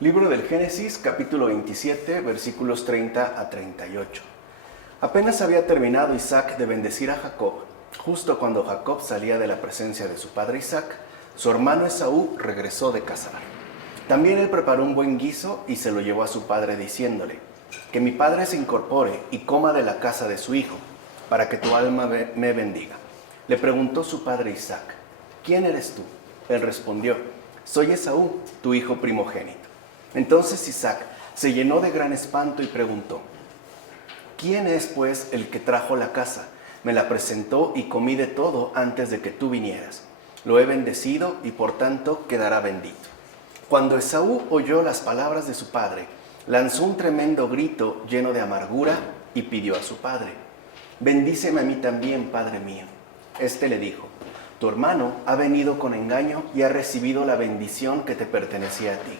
Libro del Génesis, capítulo 27, versículos 30 a 38. Apenas había terminado Isaac de bendecir a Jacob, justo cuando Jacob salía de la presencia de su padre Isaac, su hermano Esaú regresó de cazar. También él preparó un buen guiso y se lo llevó a su padre diciéndole: que mi padre se incorpore y coma de la casa de su hijo, para que tu alma me bendiga. Le preguntó su padre Isaac: ¿quién eres tú? Él respondió: soy Esaú, tu hijo primogénito. Entonces Isaac se llenó de gran espanto y preguntó: ¿quién es pues el que trajo la casa? Me la presentó y comí de todo antes de que tú vinieras. Lo he bendecido y por tanto quedará bendito. Cuando Esaú oyó las palabras de su padre, lanzó un tremendo grito lleno de amargura y pidió a su padre: bendíceme a mí también, padre mío. Este le dijo: tu hermano ha venido con engaño y ha recibido la bendición que te pertenecía a ti.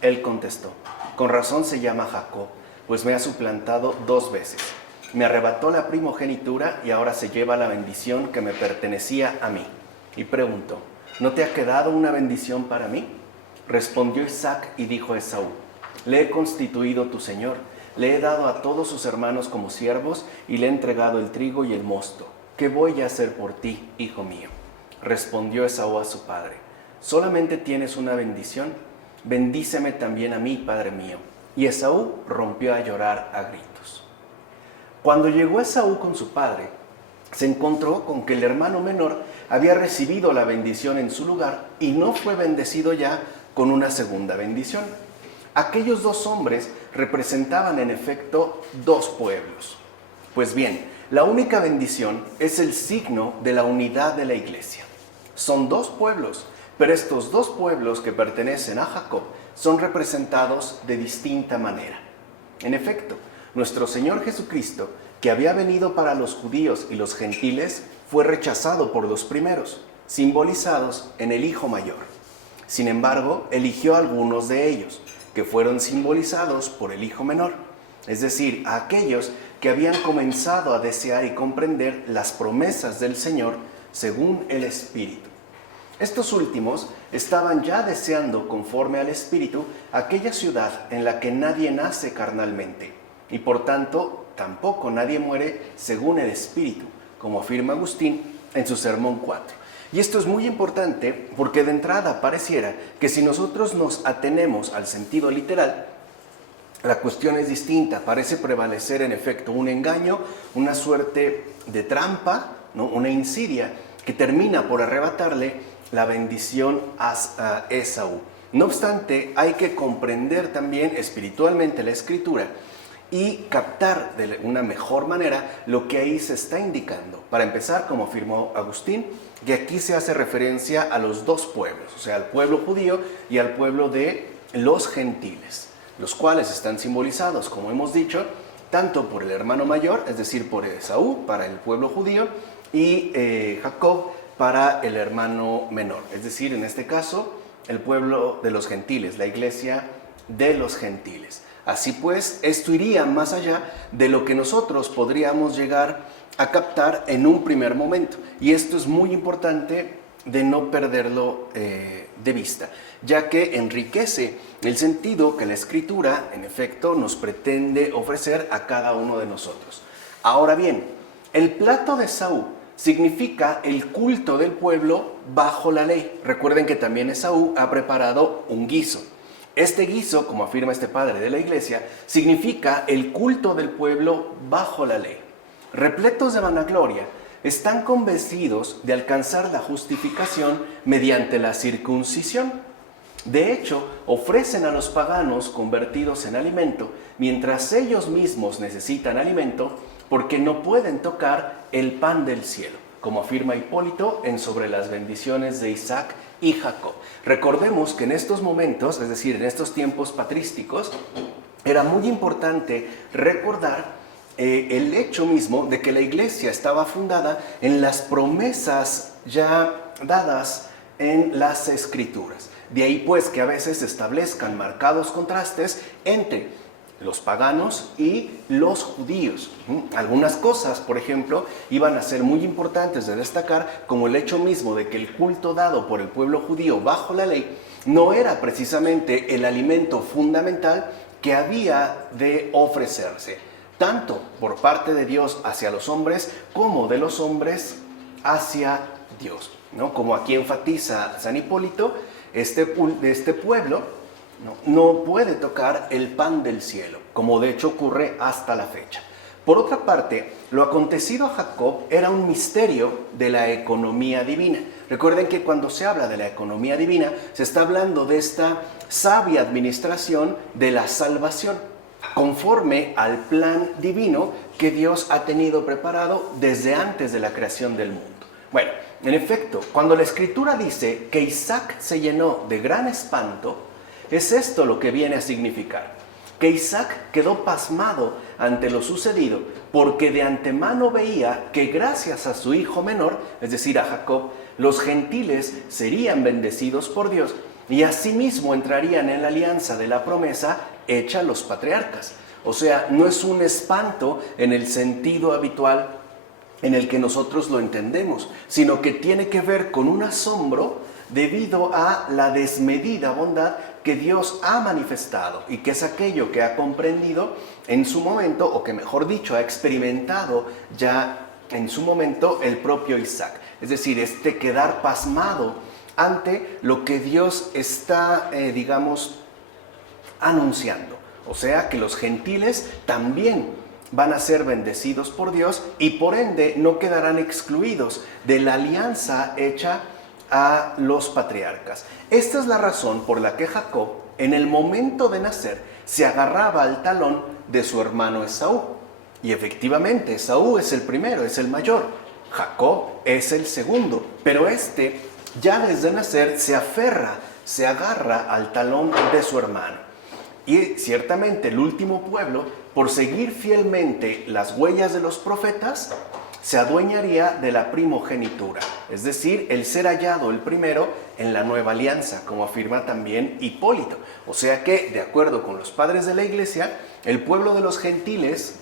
Él contestó: con razón se llama Jacob, pues me ha suplantado 2 veces. Me arrebató la primogenitura y ahora se lleva la bendición que me pertenecía a mí. Y preguntó: ¿no te ha quedado una bendición para mí? Respondió Isaac y dijo a Esaú: le he constituido tu señor, le he dado a todos sus hermanos como siervos y le he entregado el trigo y el mosto. ¿Qué voy a hacer por ti, hijo mío? Respondió Esaú a su padre: ¿solamente tienes una bendición? Bendíceme también a mí, padre mío. Y Esaú rompió a llorar a gritos. Cuando llegó Esaú con su padre, se encontró con que el hermano menor había recibido la bendición en su lugar y no fue bendecido ya con una segunda bendición. Aquellos 2 hombres representaban en efecto 2 pueblos. Pues bien, la única bendición es el signo de la unidad de la iglesia. Son 2 pueblos, pero estos 2 pueblos que pertenecen a Jacob son representados de distinta manera. En efecto, nuestro Señor Jesucristo, que había venido para los judíos y los gentiles, fue rechazado por los primeros, simbolizados en el Hijo Mayor. Sin embargo, eligió a algunos de ellos, que fueron simbolizados por el Hijo Menor, es decir, a aquellos que habían comenzado a desear y comprender las promesas del Señor según el Espíritu. Estos últimos estaban ya deseando, conforme al Espíritu, aquella ciudad en la que nadie nace carnalmente, y por tanto tampoco nadie muere según el Espíritu, como afirma Agustín en su Sermón 4. Y esto es muy importante porque de entrada pareciera que si nosotros nos atenemos al sentido literal, la cuestión es distinta. Parece prevalecer en efecto un engaño, una suerte de trampa, ¿no? Una insidia que termina por arrebatarle la bendición a Esaú. No obstante, hay que comprender también espiritualmente la Escritura y captar de una mejor manera lo que ahí se está indicando. Para empezar, como afirmó Agustín, que aquí se hace referencia a los 2 pueblos, o sea, al pueblo judío y al pueblo de los gentiles, los cuales están simbolizados, como hemos dicho, tanto por el hermano mayor, es decir, por Esaú, para el pueblo judío, y Jacob, para el hermano menor, es decir, en este caso, el pueblo de los gentiles, la iglesia de los gentiles. Así pues, esto iría más allá de lo que nosotros podríamos llegar a captar en un primer momento. Y esto es muy importante de no perderlo de vista, ya que enriquece el sentido que la Escritura, en efecto, nos pretende ofrecer a cada uno de nosotros. Ahora bien, el plato de Esaú significa el culto del pueblo bajo la ley. Recuerden que también Esaú ha preparado un guiso. Este guiso, como afirma este padre de la iglesia, significa el culto del pueblo bajo la ley. Repletos de vanagloria, están convencidos de alcanzar la justificación mediante la circuncisión. De hecho, ofrecen a los paganos convertidos en alimento, mientras ellos mismos necesitan alimento, porque no pueden tocar el pan del cielo, como afirma Hipólito en Sobre las bendiciones de Isaac y Jacob. Recordemos que en estos momentos, es decir, en estos tiempos patrísticos, era muy importante recordar el hecho mismo de que la iglesia estaba fundada en las promesas ya dadas en las Escrituras. De ahí pues que a veces se establezcan marcados contrastes entre los paganos y los judíos. Algunas cosas, por ejemplo, iban a ser muy importantes de destacar, como el hecho mismo de que el culto dado por el pueblo judío bajo la ley no era precisamente el alimento fundamental que había de ofrecerse, tanto por parte de Dios hacia los hombres como de los hombres hacia Dios, ¿no? Como aquí enfatiza San Hipólito, este pueblo no puede tocar el pan del cielo, como de hecho ocurre hasta la fecha. Por otra parte, lo acontecido a Jacob era un misterio de la economía divina. Recuerden que cuando se habla de la economía divina, se está hablando de esta sabia administración de la salvación, conforme al plan divino que Dios ha tenido preparado desde antes de la creación del mundo. Bueno, en efecto, cuando la Escritura dice que Isaac se llenó de gran espanto, es esto lo que viene a significar, que Isaac quedó pasmado ante lo sucedido, porque de antemano veía que gracias a su hijo menor, es decir, a Jacob, los gentiles serían bendecidos por Dios y asimismo entrarían en la alianza de la promesa hecha a los patriarcas. O sea, no es un espanto en el sentido habitual en el que nosotros lo entendemos, sino que tiene que ver con un asombro debido a la desmedida bondad que Dios ha manifestado y que es aquello que ha comprendido en su momento, o que mejor dicho, ha experimentado ya en su momento el propio Isaac. Es decir, quedar pasmado ante lo que Dios está, anunciando. O sea, que los gentiles también van a ser bendecidos por Dios y por ende no quedarán excluidos de la alianza hecha a los patriarcas. Esta es la razón por la que Jacob, en el momento de nacer, se agarraba al talón de su hermano Esaú. Y efectivamente, Esaú es el primero, es el mayor. Jacob es el segundo. Pero ya desde nacer, se agarra al talón de su hermano. Y ciertamente el último pueblo, por seguir fielmente las huellas de los profetas, se adueñaría de la primogenitura, es decir, el ser hallado el primero en la nueva alianza, como afirma también Hipólito. O sea que, de acuerdo con los padres de la Iglesia, el pueblo de los gentiles,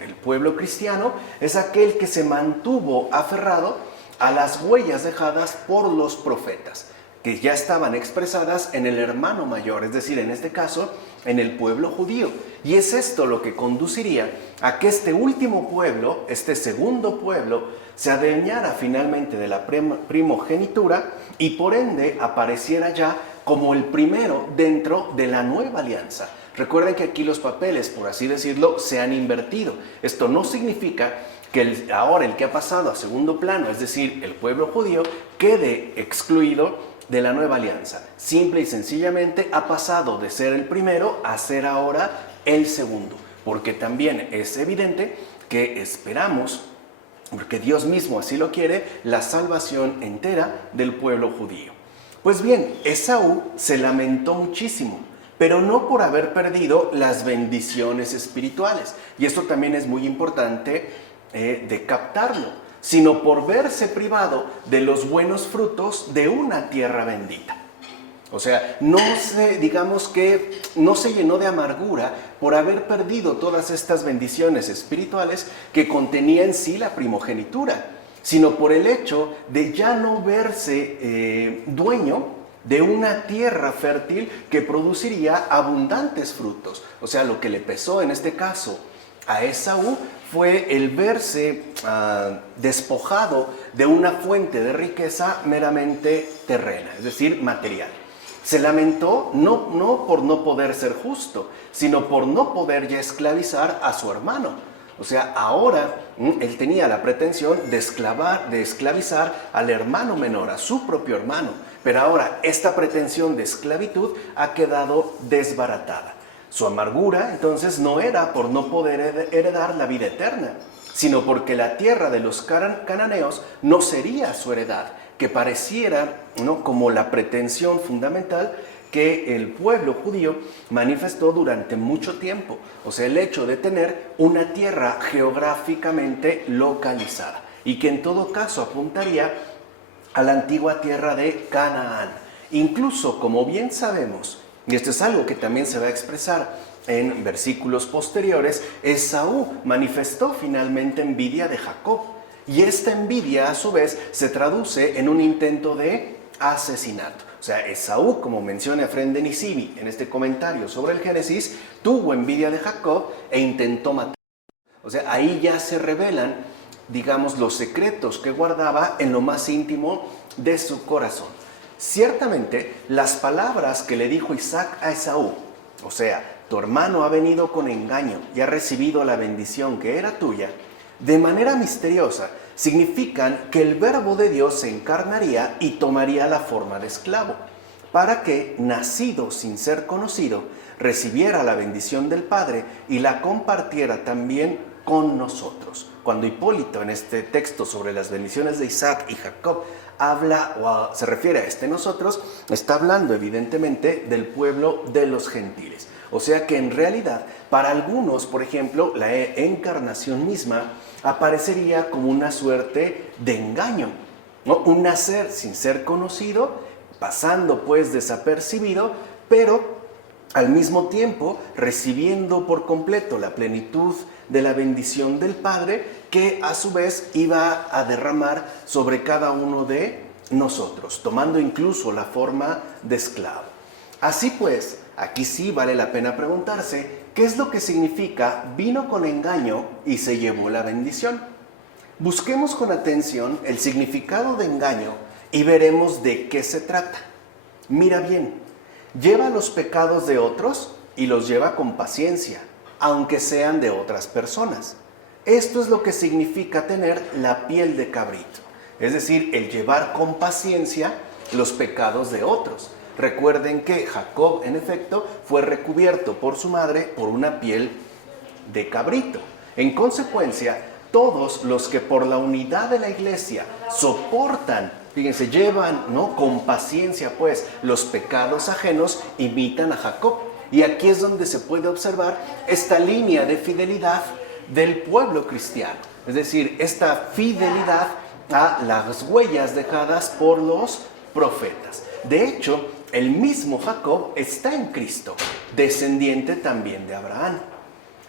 el pueblo cristiano, es aquel que se mantuvo aferrado a las huellas dejadas por los profetas, que ya estaban expresadas en el hermano mayor, es decir, en este caso, en el pueblo judío. Y es esto lo que conduciría a que este último pueblo, este segundo pueblo, se adueñara finalmente de la primogenitura y por ende apareciera ya como el primero dentro de la nueva alianza. Recuerden que aquí los papeles, por así decirlo, se han invertido. Esto no significa que ahora el que ha pasado a segundo plano, es decir, el pueblo judío, quede excluido de la nueva alianza. Simple y sencillamente ha pasado de ser el primero a ser ahora el segundo, porque también es evidente que esperamos, porque Dios mismo así lo quiere, la salvación entera del pueblo judío. Pues bien, Esaú se lamentó muchísimo, pero no por haber perdido las bendiciones espirituales, y esto también es muy importante de captarlo, sino por verse privado de los buenos frutos de una tierra bendita. O sea, digamos que no se llenó de amargura por haber perdido todas estas bendiciones espirituales que contenía en sí la primogenitura, sino por el hecho de ya no verse dueño de una tierra fértil que produciría abundantes frutos. O sea, lo que le pesó en este caso a Esaú fue el verse despojado de una fuente de riqueza meramente terrena, es decir, material. Se lamentó no por no poder ser justo, sino por no poder ya esclavizar a su hermano. O sea, ahora él tenía la pretensión de esclavizar al hermano menor, a su propio hermano. Pero ahora esta pretensión de esclavitud ha quedado desbaratada. Su amargura, entonces, no era por no poder heredar la vida eterna, sino porque la tierra de los cananeos no sería su heredad, que pareciera, ¿no?, como la pretensión fundamental que el pueblo judío manifestó durante mucho tiempo. O sea, el hecho de tener una tierra geográficamente localizada y que en todo caso apuntaría a la antigua tierra de Canaán. Incluso, como bien sabemos, Y esto es algo que también se va a expresar en versículos posteriores. Esaú manifestó finalmente envidia de Jacob. Y esta envidia, a su vez, se traduce en un intento de asesinato. O sea, Esaú, como menciona Efrén de Nisibi en este comentario sobre el Génesis, tuvo envidia de Jacob e intentó matarlo. O sea, ahí ya se revelan, digamos, los secretos que guardaba en lo más íntimo de su corazón. Ciertamente, las palabras que le dijo Isaac a Esaú, o sea, tu hermano ha venido con engaño y ha recibido la bendición que era tuya, de manera misteriosa, significan que el verbo de Dios se encarnaría y tomaría la forma de esclavo, para que, nacido sin ser conocido, recibiera la bendición del Padre y la compartiera también con nosotros. Cuando Hipólito, en este texto sobre las bendiciones de Isaac y Jacob, habla o se refiere a nosotros, está hablando evidentemente del pueblo de los gentiles. O sea que en realidad, para algunos, por ejemplo, la encarnación misma aparecería como una suerte de engaño, ¿no? Un nacer sin ser conocido, pasando pues desapercibido, pero al mismo tiempo recibiendo por completo la plenitud de la bendición del Padre, que a su vez iba a derramar sobre cada uno de nosotros, tomando incluso la forma de esclavo. Así pues, aquí sí vale la pena preguntarse, ¿qué es lo que significa vino con engaño y se llevó la bendición? Busquemos con atención el significado de engaño y veremos de qué se trata. Mira bien, lleva los pecados de otros y los lleva con paciencia, aunque sean de otras personas. Esto es lo que significa tener la piel de cabrito, es decir, el llevar con paciencia los pecados de otros. Recuerden que Jacob, en efecto, fue recubierto por su madre por una piel de cabrito. En consecuencia, todos los que por la unidad de la iglesia soportan, fíjense, llevan, ¿no?, con paciencia pues los pecados ajenos, imitan a Jacob. Y aquí es donde se puede observar esta línea de fidelidad del pueblo cristiano, es decir, esta fidelidad a las huellas dejadas por los profetas. De hecho, el mismo Jacob está en Cristo, descendiente también de Abraham.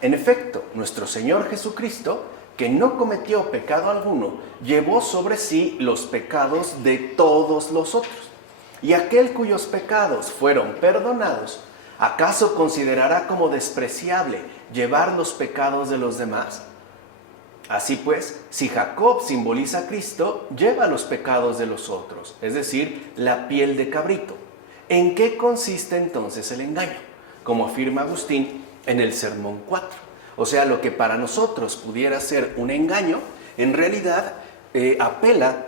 En efecto, nuestro Señor Jesucristo, que no cometió pecado alguno, llevó sobre sí los pecados de todos los otros. Y aquel cuyos pecados fueron perdonados, ¿acaso considerará como despreciable llevar los pecados de los demás? Así pues, si Jacob simboliza a Cristo, lleva los pecados de los otros, es decir, la piel de cabrito. ¿En qué consiste entonces el engaño? Como afirma Agustín en el Sermón 4. O sea, lo que para nosotros pudiera ser un engaño, en realidad apela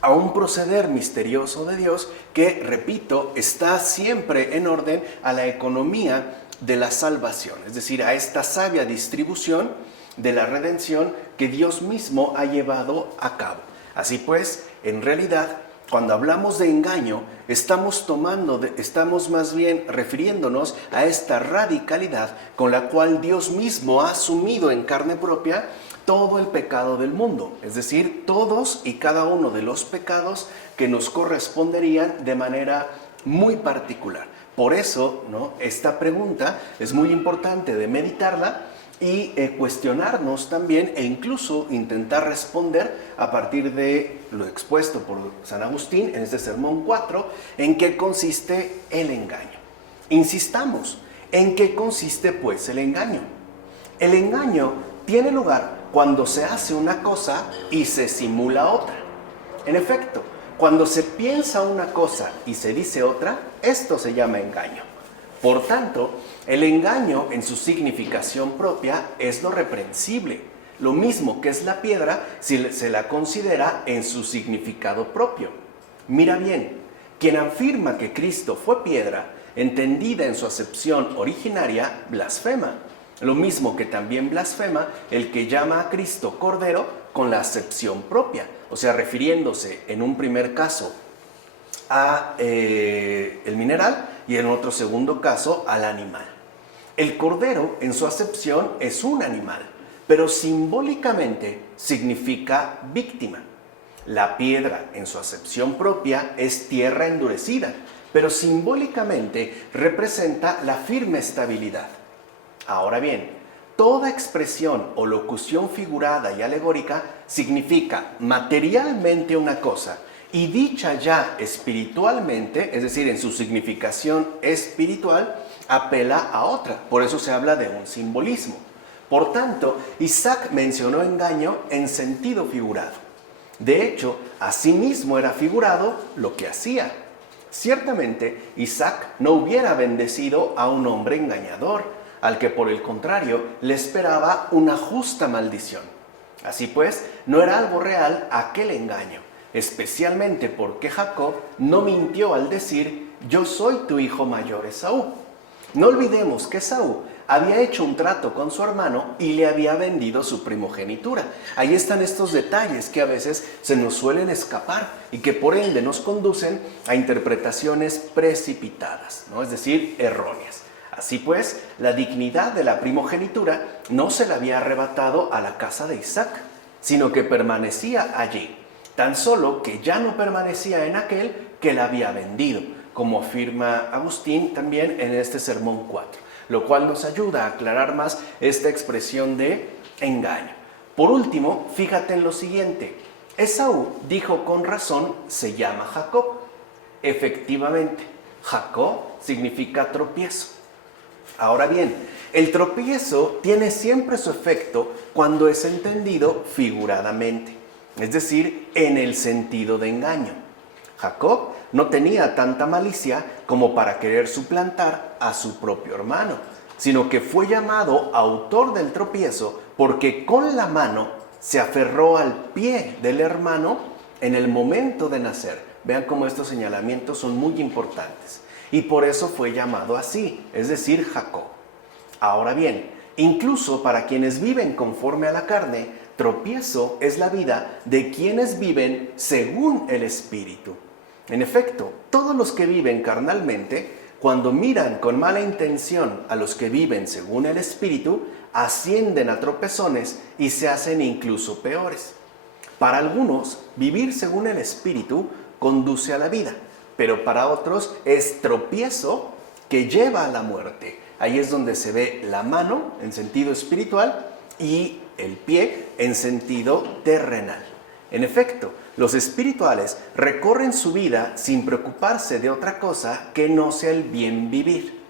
a un proceder misterioso de Dios que, repito, está siempre en orden a la economía de la salvación, es decir, a esta sabia distribución de la redención que Dios mismo ha llevado a cabo. Así pues, en realidad, cuando hablamos de engaño, estamos más bien refiriéndonos a esta radicalidad con la cual Dios mismo ha asumido en carne propia todo el pecado del mundo, es decir, todos y cada uno de los pecados que nos corresponderían de manera muy particular. Por eso, ¿no?, esta pregunta es muy importante de meditarla y cuestionarnos también e incluso intentar responder a partir de lo expuesto por San Agustín en este Sermón 4, en qué consiste el engaño. Insistamos, ¿en qué consiste pues el engaño? El engaño tiene lugar cuando se hace una cosa y se simula otra. En efecto, cuando se piensa una cosa y se dice otra, esto se llama engaño. Por tanto, el engaño en su significación propia es lo reprensible, lo mismo que es la piedra si se la considera en su significado propio. Mira bien, quien afirma que Cristo fue piedra, entendida en su acepción originaria, blasfema. Lo mismo que también blasfema el que llama a Cristo Cordero con la acepción propia, o sea, refiriéndose en un primer caso a el mineral y en otro segundo caso al animal. El cordero en su acepción es un animal, pero simbólicamente significa víctima. La piedra en su acepción propia es tierra endurecida, pero simbólicamente representa la firme estabilidad. Ahora bien, toda expresión o locución figurada y alegórica significa materialmente una cosa y dicha ya espiritualmente, es decir, en su significación espiritual, apela a otra. Por eso se habla de un simbolismo. Por tanto, Isaac mencionó engaño en sentido figurado. De hecho, asimismo era figurado lo que hacía. Ciertamente, Isaac no hubiera bendecido a un hombre engañador, al que por el contrario le esperaba una justa maldición. Así pues, no era algo real aquel engaño, especialmente porque Jacob no mintió al decir: yo soy tu hijo mayor Esaú. No olvidemos que Esaú había hecho un trato con su hermano y le había vendido su primogenitura. Ahí están estos detalles que a veces se nos suelen escapar y que por ende nos conducen a interpretaciones precipitadas, ¿no? Es decir, erróneas. Así pues, la dignidad de la primogenitura no se la había arrebatado a la casa de Isaac, sino que permanecía allí, tan solo que ya no permanecía en aquel que la había vendido, como afirma Agustín también en este sermón 4. Lo cual nos ayuda a aclarar más esta expresión de engaño. Por último, fíjate en lo siguiente. Esaú dijo con razón: se llama Jacob. Efectivamente, Jacob significa tropiezo. Ahora bien, el tropiezo tiene siempre su efecto cuando es entendido figuradamente, es decir, en el sentido de engaño. Jacob no tenía tanta malicia como para querer suplantar a su propio hermano, sino que fue llamado autor del tropiezo porque con la mano se aferró al pie del hermano en el momento de nacer. Vean cómo estos señalamientos son muy importantes. Y por eso fue llamado así, es decir, Jacob. Ahora bien, incluso para quienes viven conforme a la carne, tropiezo es la vida de quienes viven según el Espíritu. En efecto, todos los que viven carnalmente, cuando miran con mala intención a los que viven según el Espíritu, ascienden a tropezones y se hacen incluso peores. Para algunos, vivir según el Espíritu conduce a la vida, pero para otros es tropiezo que lleva a la muerte. Ahí es donde se ve la mano en sentido espiritual y el pie en sentido terrenal. En efecto, los espirituales recorren su vida sin preocuparse de otra cosa que no sea el bien vivir.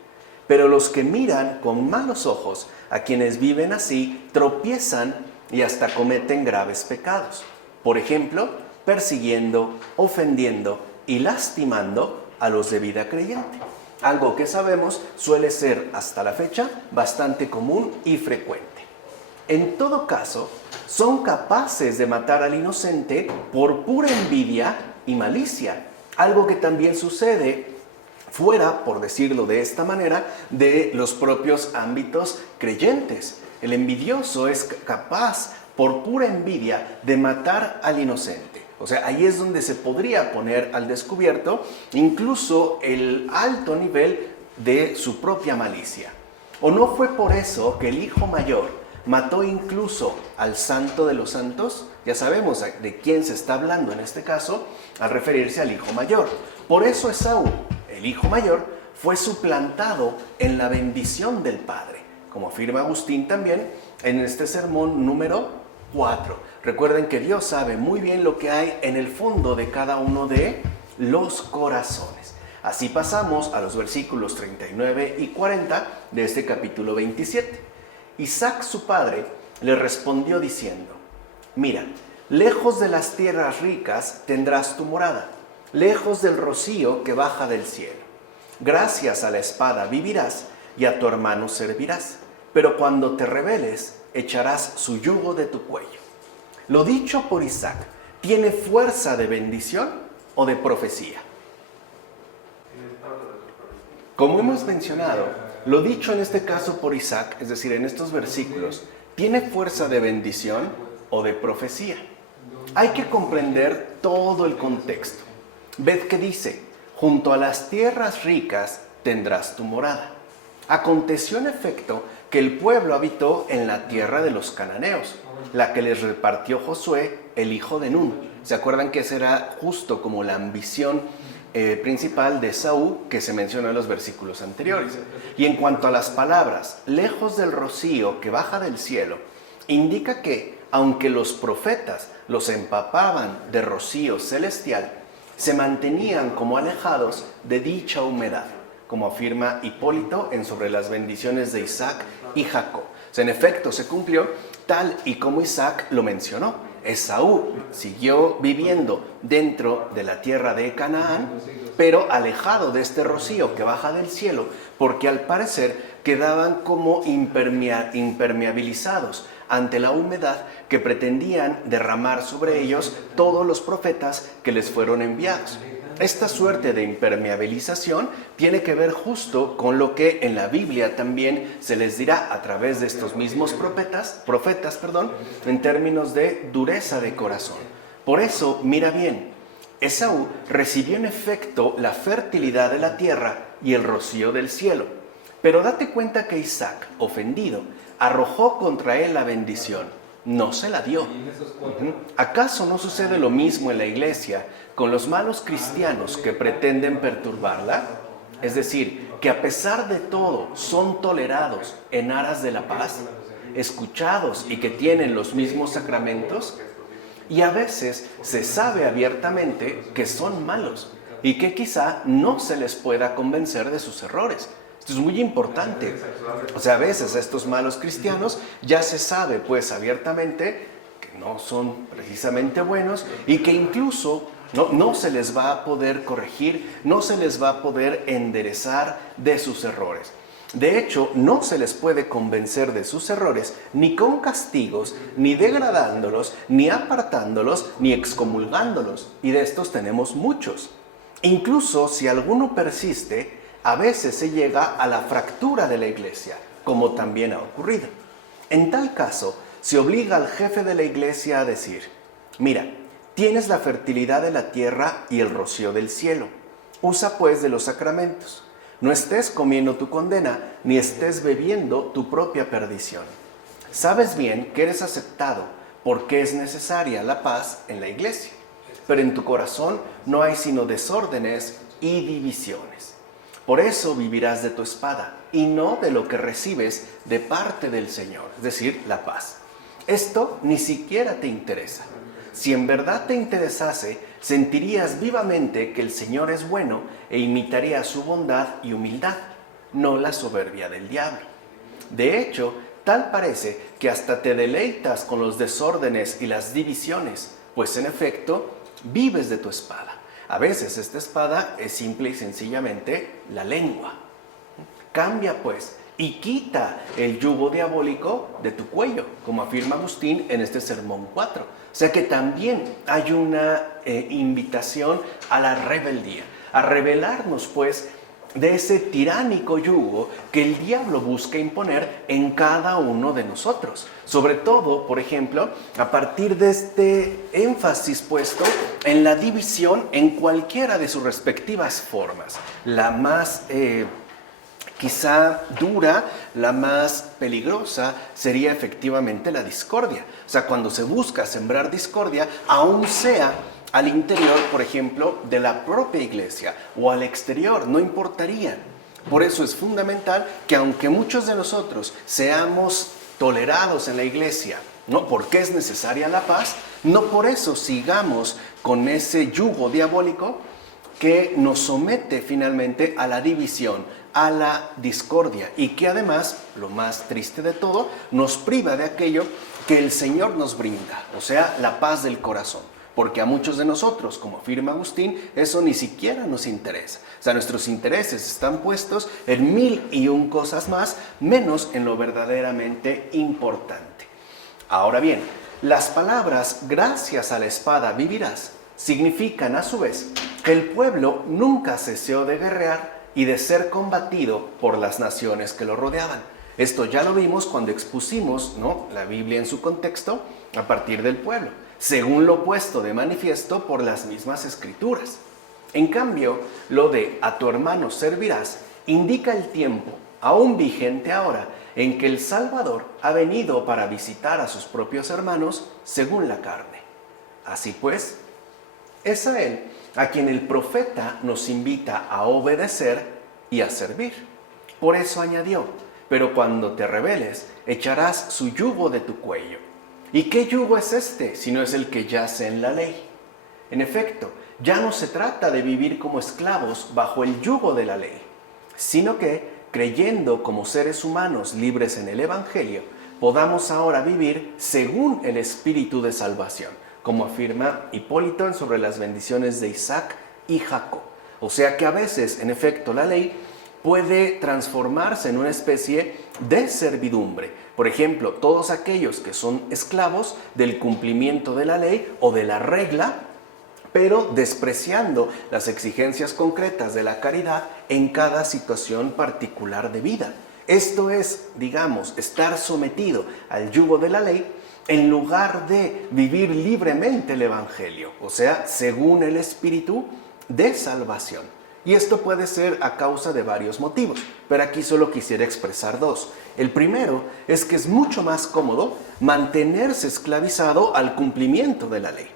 Pero los que miran con malos ojos a quienes viven así tropiezan y hasta cometen graves pecados. Por ejemplo, persiguiendo, ofendiendo y lastimando a los de vida creyente. Algo que sabemos suele ser hasta la fecha bastante común y frecuente. En todo caso, son capaces de matar al inocente por pura envidia y malicia, algo que también sucede fuera, por decirlo de esta manera, de los propios ámbitos creyentes. El envidioso es capaz, por pura envidia, de matar al inocente. O sea, ahí es donde se podría poner al descubierto incluso el alto nivel de su propia malicia. ¿O no fue por eso que el hijo mayor mató incluso al santo de los santos? Ya sabemos de quién se está hablando en este caso, al referirse al hijo mayor. Por eso Esaú, el hijo mayor, fue suplantado en la bendición del Padre, como afirma Agustín también en este sermón número 4. Recuerden que Dios sabe muy bien lo que hay en el fondo de cada uno de los corazones. Así pasamos a los versículos 39 y 40 de este capítulo 27. Isaac, su padre, le respondió diciendo: mira, lejos de las tierras ricas tendrás tu morada, lejos del rocío que baja del cielo. Gracias a la espada vivirás y a tu hermano servirás, pero cuando te rebeles, echarás su yugo de tu cuello. Lo dicho por Isaac, ¿tiene fuerza de bendición o de profecía? Como hemos mencionado, lo dicho en este caso por Isaac, es decir, en estos versículos, ¿tiene fuerza de bendición o de profecía? Hay que comprender todo el contexto. Ved que dice: junto a las tierras ricas tendrás tu morada. Aconteció en efecto que el pueblo habitó en la tierra de los cananeos, la que les repartió Josué, el hijo de Nun. ¿Se acuerdan que esa era justo como la ambición principal de Esaú que se menciona en los versículos anteriores. Y en cuanto a las palabras, lejos del rocío que baja del cielo, indica que, aunque los profetas los empapaban de rocío celestial, se mantenían como alejados de dicha humedad, como afirma Hipólito en Sobre las bendiciones de Isaac y Jacob. O sea, en efecto, se cumplió tal y como Isaac lo mencionó. Esaú siguió viviendo dentro de la tierra de Canaán, pero alejado de este rocío que baja del cielo, porque al parecer quedaban como impermeabilizados ante la humedad que pretendían derramar sobre ellos todos los profetas que les fueron enviados. Esta suerte de impermeabilización tiene que ver justo con lo que en la Biblia también se les dirá a través de estos mismos profetas, en términos de dureza de corazón. Por eso, mira bien, Esaú recibió en efecto la fertilidad de la tierra y el rocío del cielo. Pero date cuenta que Isaac, ofendido, arrojó contra él la bendición. No se la dio. ¿Acaso no sucede lo mismo en la iglesia con los malos cristianos que pretenden perturbarla? Es decir, que a pesar de todo son tolerados en aras de la paz, escuchados y que tienen los mismos sacramentos, y a veces se sabe abiertamente que son malos y que quizá no se les pueda convencer de sus errores. Esto es muy importante. O sea, a veces a estos malos cristianos ya se sabe pues abiertamente que no son precisamente buenos y que incluso no se les va a poder corregir, no se les va a poder enderezar de sus errores. De hecho, no se les puede convencer de sus errores ni con castigos, ni degradándolos, ni apartándolos, ni excomulgándolos. Y de estos tenemos muchos. Incluso si alguno persiste, a veces se llega a la fractura de la iglesia, como también ha ocurrido. En tal caso, se obliga al jefe de la iglesia a decir: mira, tienes la fertilidad de la tierra y el rocío del cielo. Usa pues de los sacramentos. No estés comiendo tu condena, ni estés bebiendo tu propia perdición. Sabes bien que eres aceptado, porque es necesaria la paz en la iglesia. Pero en tu corazón no hay sino desórdenes y divisiones. Por eso vivirás de tu espada, y no de lo que recibes de parte del Señor, es decir, la paz. Esto ni siquiera te interesa. Si en verdad te interesase, sentirías vivamente que el Señor es bueno e imitarías su bondad y humildad, no la soberbia del diablo. De hecho, tal parece que hasta te deleitas con los desórdenes y las divisiones, pues en efecto, vives de tu espada. A veces esta espada es simple y sencillamente la lengua. Cambia pues y quita el yugo diabólico de tu cuello, como afirma Agustín en este sermón 4. O sea que también hay una invitación a la rebeldía, a rebelarnos pues de ese tiránico yugo que el diablo busca imponer en cada uno de nosotros. Sobre todo, por ejemplo, a partir de este énfasis puesto en la división en cualquiera de sus respectivas formas. La más quizá dura, la más peligrosa sería efectivamente la discordia. O sea, cuando se busca sembrar discordia, aun sea al interior, por ejemplo, de la propia iglesia o al exterior, no importaría. Por eso es fundamental que aunque muchos de nosotros seamos tolerados en la iglesia, ¿no? Porque es necesaria la paz, no por eso sigamos con ese yugo diabólico que nos somete finalmente a la división, a la discordia y que además, lo más triste de todo, nos priva de aquello que el Señor nos brinda, o sea, la paz del corazón. Porque a muchos de nosotros, como afirma Agustín, eso ni siquiera nos interesa. O sea, nuestros intereses están puestos en 1001 cosas más, menos en lo verdaderamente importante. Ahora bien, las palabras gracias a la espada vivirás significan a su vez que el pueblo nunca cesó de guerrear y de ser combatido por las naciones que lo rodeaban. Esto ya lo vimos cuando expusimos, ¿no?, la Biblia en su contexto a partir del pueblo, según lo puesto de manifiesto por las mismas escrituras. En cambio, lo de a tu hermano servirás indica el tiempo, aún vigente ahora, en que el Salvador ha venido para visitar a sus propios hermanos según la carne. Así pues, es a él a quien el profeta nos invita a obedecer y a servir. Por eso añadió: pero cuando te rebeles, echarás su yugo de tu cuello. ¿Y qué yugo es este, si no es el que yace en la ley? En efecto, ya no se trata de vivir como esclavos bajo el yugo de la ley, sino que, creyendo como seres humanos libres en el Evangelio, podamos ahora vivir según el Espíritu de salvación, como afirma Hipólito en Sobre las bendiciones de Isaac y Jacob. O sea que a veces, en efecto, la ley puede transformarse en una especie de servidumbre. Por ejemplo, todos aquellos que son esclavos del cumplimiento de la ley o de la regla, pero despreciando las exigencias concretas de la caridad en cada situación particular de vida. Esto es, digamos, estar sometido al yugo de la ley en lugar de vivir libremente el Evangelio, o sea, según el Espíritu de salvación. Y esto puede ser a causa de varios motivos, pero aquí solo quisiera expresar dos. El primero es que es mucho más cómodo mantenerse esclavizado al cumplimiento de la ley.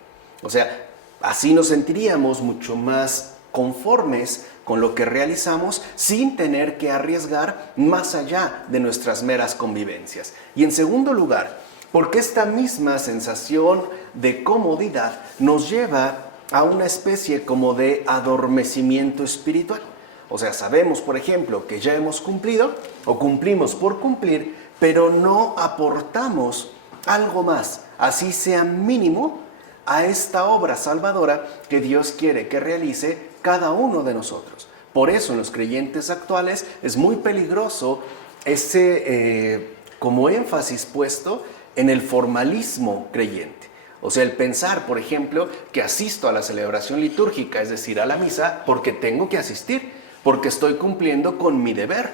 O sea, así nos sentiríamos mucho más conformes con lo que realizamos sin tener que arriesgar más allá de nuestras meras convivencias. Y en segundo lugar, porque esta misma sensación de comodidad nos lleva a una especie como de adormecimiento espiritual. O sea, sabemos, por ejemplo, que ya hemos cumplido o cumplimos por cumplir, pero no aportamos algo más, así sea mínimo, a esta obra salvadora que Dios quiere que realice cada uno de nosotros. Por eso en los creyentes actuales es muy peligroso ese como énfasis puesto en el formalismo creyente. O sea, el pensar, por ejemplo, que asisto a la celebración litúrgica, es decir, a la misa, porque tengo que asistir, porque estoy cumpliendo con mi deber.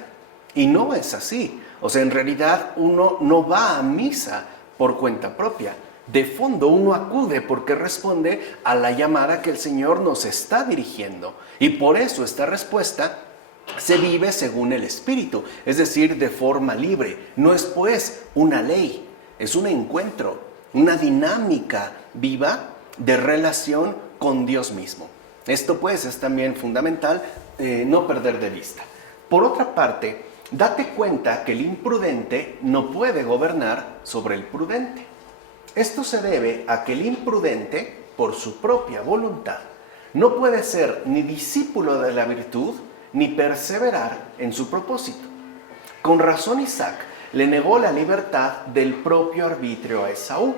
Y no es así. O sea, en realidad uno no va a misa por cuenta propia. De fondo uno acude porque responde a la llamada que el Señor nos está dirigiendo. Y por eso esta respuesta se vive según el Espíritu, es decir, de forma libre. No es pues una ley, es un encuentro, una dinámica viva de relación con Dios mismo. Esto pues es también fundamental no perder de vista. Por otra parte, date cuenta que el imprudente no puede gobernar sobre el prudente. Esto se debe a que el imprudente, por su propia voluntad, no puede ser ni discípulo de la virtud ni perseverar en su propósito. Con razón Isaac le negó la libertad del propio arbitrio a Esaú,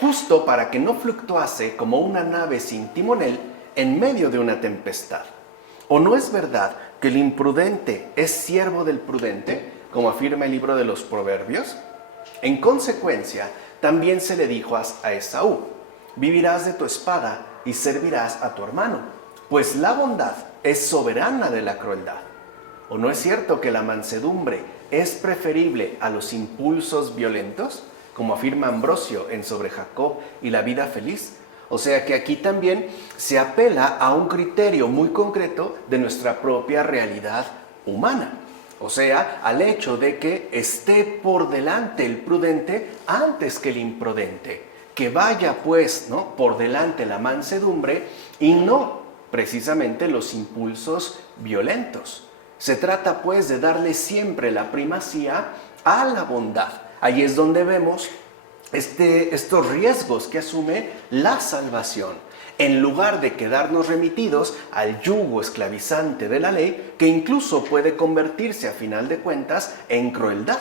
justo para que no fluctuase como una nave sin timonel en medio de una tempestad. ¿O no es verdad que el imprudente es siervo del prudente, como afirma el libro de los Proverbios? En consecuencia, también se le dijo a Esaú: vivirás de tu espada y servirás a tu hermano, pues la bondad es soberana de la crueldad. ¿O no es cierto que la mansedumbre es preferible a los impulsos violentos, como afirma Ambrosio en Sobre Jacob y la vida feliz? O sea que aquí también se apela a un criterio muy concreto de nuestra propia realidad humana. O sea, al hecho de que esté por delante el prudente antes que el imprudente. Que vaya pues, ¿no?, por delante la mansedumbre y no precisamente los impulsos violentos. Se trata pues de darle siempre la primacía a la bondad. Ahí es donde vemos estos riesgos que asume la salvación, en lugar de quedarnos remitidos al yugo esclavizante de la ley, que incluso puede convertirse a final de cuentas en crueldad,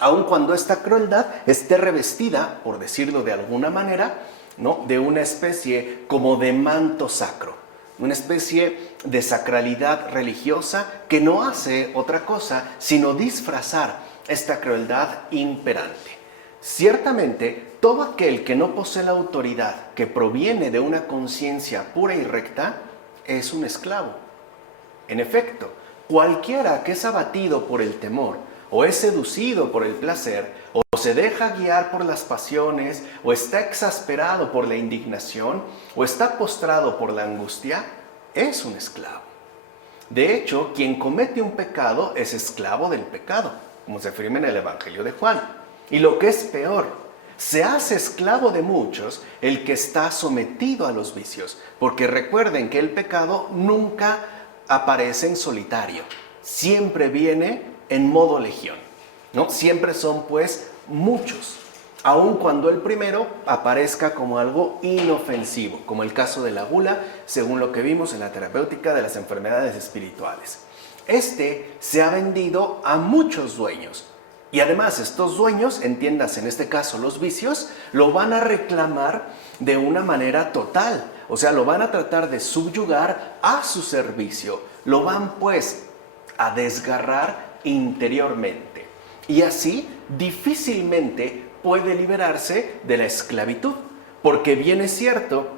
aun cuando esta crueldad esté revestida, por decirlo de alguna manera, ¿no?, de una especie como de manto sacro, una especie de sacralidad religiosa que no hace otra cosa sino disfrazar esta crueldad imperante. Ciertamente, todo aquel que no posee la autoridad que proviene de una conciencia pura y recta es un esclavo. En efecto, cualquiera que es abatido por el temor, o es seducido por el placer, o se deja guiar por las pasiones, o está exasperado por la indignación, o está postrado por la angustia, es un esclavo. De hecho, quien comete un pecado es esclavo del pecado, como se afirma en el Evangelio de Juan. Y lo que es peor, Se hace esclavo de muchos el que está sometido a los vicios, porque recuerden que el pecado nunca aparece en solitario, siempre viene en modo legión, ¿no? Siempre son pues muchos, aun cuando el primero aparezca como algo inofensivo, como el caso de la gula, según lo que vimos en la terapéutica de las enfermedades espirituales. Este se ha vendido a muchos dueños. Y además estos dueños, entiendas en este caso los vicios, lo van a reclamar de una manera total. O sea, lo van a tratar de subyugar a su servicio. Lo van pues a desgarrar interiormente. Y así difícilmente puede liberarse de la esclavitud. Porque bien es cierto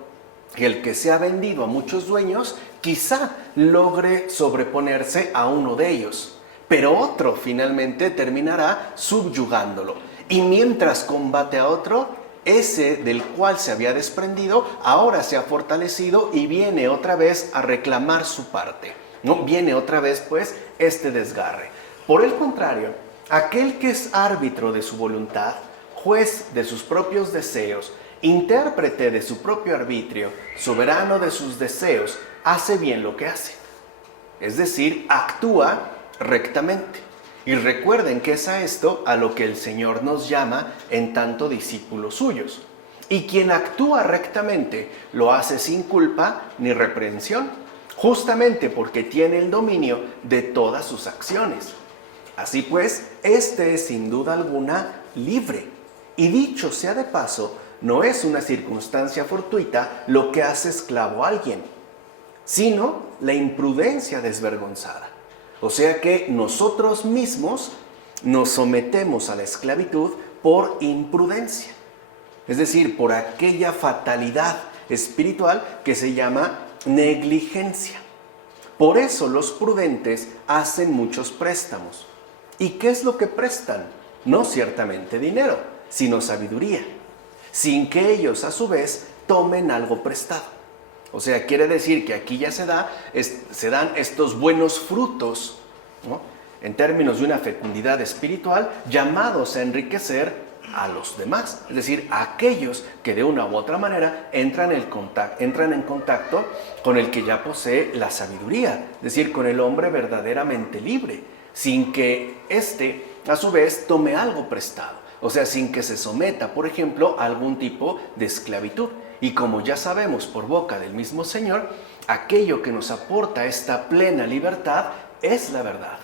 que el que se ha vendido a muchos dueños quizá logre sobreponerse a uno de ellos. Pero otro finalmente terminará subyugándolo. Y mientras combate a otro, ese del cual se había desprendido, ahora se ha fortalecido y viene otra vez a reclamar su parte, ¿no? Viene otra vez, pues, este desgarre. Por el contrario, aquel que es árbitro de su voluntad, juez de sus propios deseos, intérprete de su propio arbitrio, soberano de sus deseos, hace bien lo que hace. Es decir, actúa rectamente. Y recuerden que es a esto a lo que el Señor nos llama en tanto discípulos suyos. Y quien actúa rectamente lo hace sin culpa ni reprensión, justamente porque tiene el dominio de todas sus acciones. Así pues, este es sin duda alguna libre. Y dicho sea de paso, no es una circunstancia fortuita lo que hace esclavo a alguien, sino la imprudencia desvergonzada. O sea que nosotros mismos nos sometemos a la esclavitud por imprudencia, es decir, por aquella fatalidad espiritual que se llama negligencia. Por eso los prudentes hacen muchos préstamos. ¿Y qué es lo que prestan? No ciertamente dinero, sino sabiduría, sin que ellos a su vez tomen algo prestado. O sea, quiere decir que aquí ya se dan estos buenos frutos, ¿no? En términos de una fecundidad espiritual, llamados a enriquecer a los demás. Es decir, a aquellos que de una u otra manera entran en contacto con el que ya posee la sabiduría. Es decir, con el hombre verdaderamente libre, sin que éste a su vez tome algo prestado. O sea, sin que se someta, por ejemplo, a algún tipo de esclavitud. Y como ya sabemos por boca del mismo Señor, aquello que nos aporta esta plena libertad es la verdad.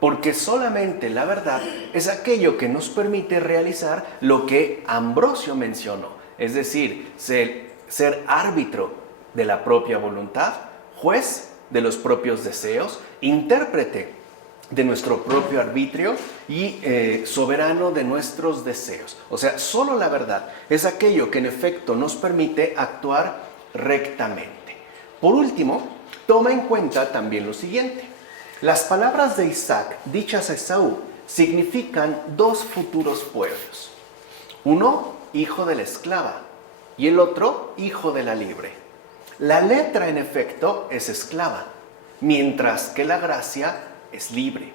Porque solamente la verdad es aquello que nos permite realizar lo que Ambrosio mencionó. Es decir, ser árbitro de la propia voluntad, juez de los propios deseos, intérprete de nuestro propio arbitrio y soberano de nuestros deseos. O sea, solo la verdad es aquello que en efecto nos permite actuar rectamente. Por último, toma en cuenta también lo siguiente. Las palabras de Isaac dichas a Esaú significan dos futuros pueblos. Uno, hijo de la esclava, y el otro, hijo de la libre. La letra, en efecto, es esclava, mientras que la gracia es libre.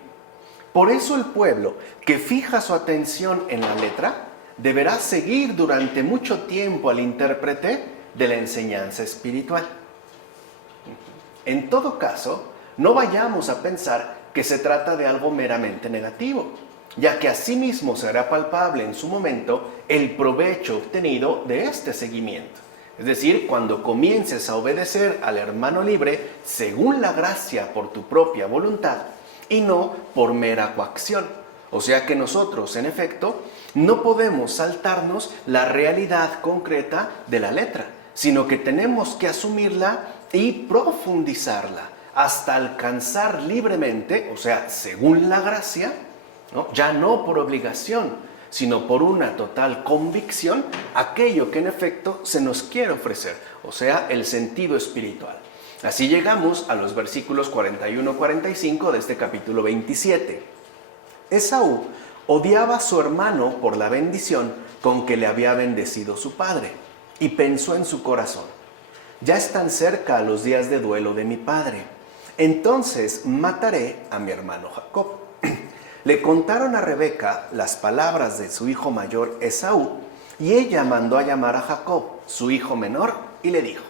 Por eso el pueblo que fija su atención en la letra deberá seguir durante mucho tiempo al intérprete de la enseñanza espiritual. En todo caso, no vayamos a pensar que se trata de algo meramente negativo, ya que asimismo será palpable en su momento el provecho obtenido de este seguimiento. Es decir, cuando comiences a obedecer al hermano libre según la gracia por tu propia voluntad y no por mera coacción. O sea que nosotros, en efecto, no podemos saltarnos la realidad concreta de la letra, sino que tenemos que asumirla y profundizarla hasta alcanzar libremente, o sea, según la gracia, ¿no? Ya no por obligación, sino por una total convicción, aquello que en efecto se nos quiere ofrecer, o sea, el sentido espiritual. Así llegamos a los versículos 41-45 de este capítulo 27. Esaú odiaba a su hermano por la bendición con que le había bendecido su padre, y pensó en su corazón: ya están cerca los días de duelo de mi padre, entonces mataré a mi hermano Jacob. Le contaron a Rebeca las palabras de su hijo mayor Esaú, Y ella mandó a llamar a Jacob, su hijo menor, y le dijo: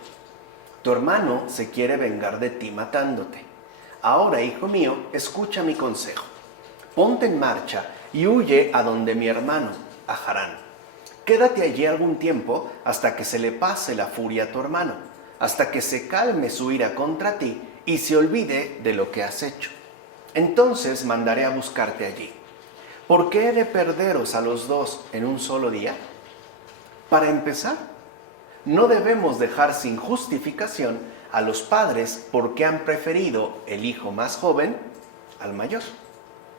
tu hermano se quiere vengar de ti matándote. Ahora, hijo mío, escucha mi consejo. Ponte en marcha y huye a donde mi hermano, a Harán. Quédate allí algún tiempo hasta que se le pase la furia a tu hermano, hasta que se calme su ira contra ti y se olvide de lo que has hecho. Entonces mandaré a buscarte allí. ¿Por qué he de perderos a los dos en un solo día? Para empezar, no debemos dejar sin justificación a los padres porque han preferido el hijo más joven al mayor.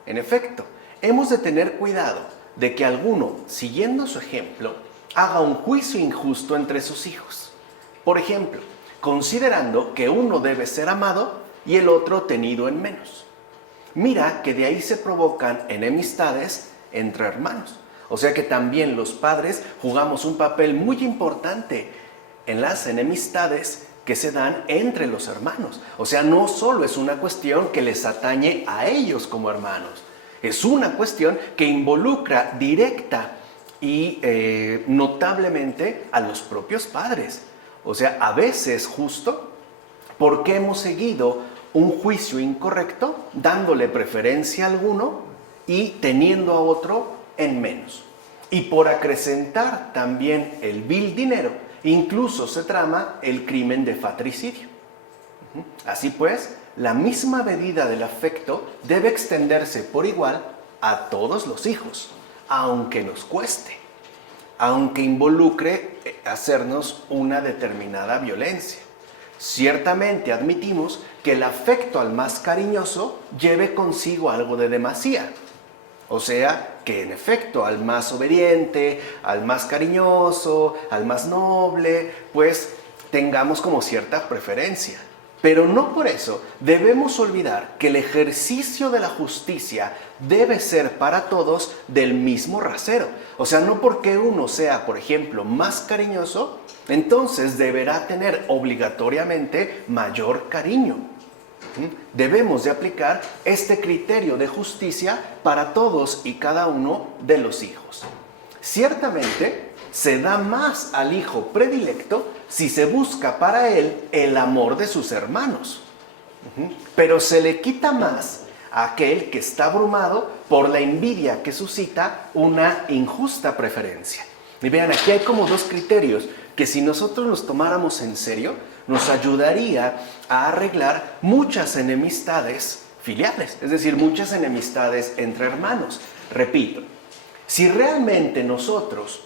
En efecto, hemos de tener cuidado de que alguno, siguiendo su ejemplo, haga un juicio injusto entre sus hijos. Por ejemplo, considerando que uno debe ser amado y el otro tenido en menos. Mira que de ahí se provocan enemistades entre hermanos. O sea que también los padres jugamos un papel muy importante en las enemistades que se dan entre los hermanos. O sea, no solo es una cuestión que les atañe a ellos como hermanos, es una cuestión que involucra directa y notablemente a los propios padres. O sea, a veces justo porque hemos seguido un juicio incorrecto, dándole preferencia a alguno y teniendo a otro en menos. Y por acrecentar también el vil dinero, incluso se trama el crimen de fratricidio. Así pues, la misma medida del afecto debe extenderse por igual a todos los hijos, aunque nos cueste, aunque involucre hacernos una determinada violencia. Ciertamente admitimos que el afecto al más cariñoso lleve consigo algo de demasía. O sea, que en efecto al más obediente, al más cariñoso, al más noble, pues tengamos como cierta preferencia. Pero no por eso debemos olvidar que el ejercicio de la justicia debe ser para todos del mismo rasero. O sea, no porque uno sea, por ejemplo, más cariñoso, entonces deberá tener obligatoriamente mayor cariño. Debemos de aplicar este criterio de justicia para todos y cada uno de los hijos. Ciertamente, se da más al hijo predilecto si se busca para él el amor de sus hermanos. Pero se le quita más a aquel que está abrumado por la envidia que suscita una injusta preferencia. Y vean, aquí hay como dos criterios que si nosotros los tomáramos en serio, nos ayudaría a arreglar muchas enemistades filiales, es decir, muchas enemistades entre hermanos. Repito, si realmente nosotros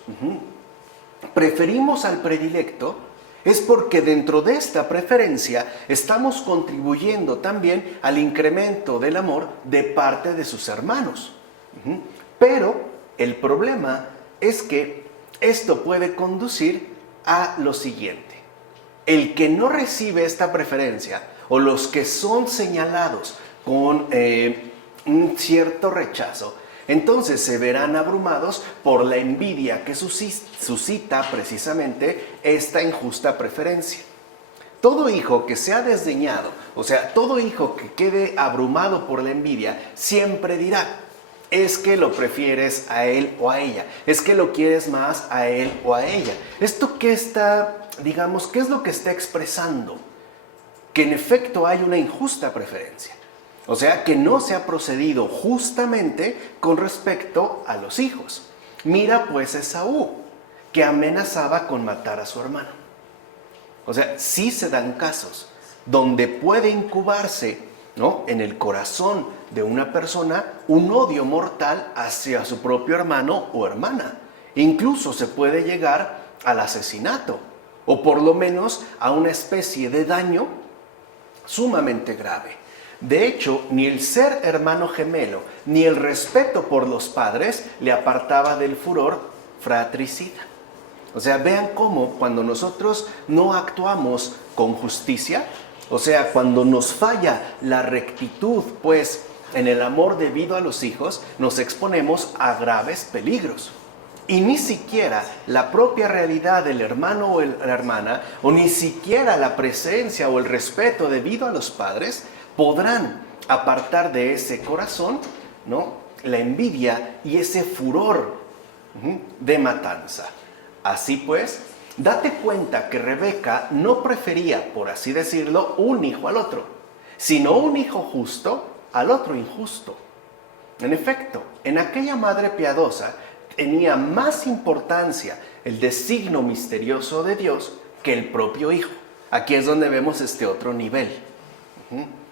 preferimos al predilecto, es porque dentro de esta preferencia estamos contribuyendo también al incremento del amor de parte de sus hermanos. Pero el problema es que esto puede conducir a lo siguiente. El que no recibe esta preferencia o los que son señalados con un cierto rechazo, entonces se verán abrumados por la envidia que suscita precisamente esta injusta preferencia. Todo hijo que sea desdeñado, o sea, todo hijo que quede abrumado por la envidia, siempre dirá: es que lo prefieres a él o a ella, es que lo quieres más a él o a ella. ¿Esto qué está, digamos, qué es lo que está expresando? Que en efecto hay una injusta preferencia. O sea, que no se ha procedido justamente con respecto a los hijos. Mira pues Esaú, que amenazaba con matar a su hermano. O sea, sí se dan casos donde puede incubarse, ¿no?, en el corazón de una persona un odio mortal hacia su propio hermano o hermana. Incluso se puede llegar al asesinato, o por lo menos a una especie de daño sumamente grave. De hecho, ni el ser hermano gemelo, ni el respeto por los padres le apartaba del furor fratricida. O sea, vean cómo cuando nosotros no actuamos con justicia, o sea, cuando nos falla la rectitud, pues, en el amor debido a los hijos, nos exponemos a graves peligros. Y ni siquiera la propia realidad del hermano o la hermana, o ni siquiera la presencia o el respeto debido a los padres, podrán apartar de ese corazón, ¿no?, la envidia y ese furor de matanza. Así pues, date cuenta que Rebeca no prefería, por así decirlo, un hijo al otro, sino un hijo justo al otro injusto. En efecto, en aquella madre piadosa tenía más importancia el designio misterioso de Dios que el propio hijo. Aquí es donde vemos este otro nivel.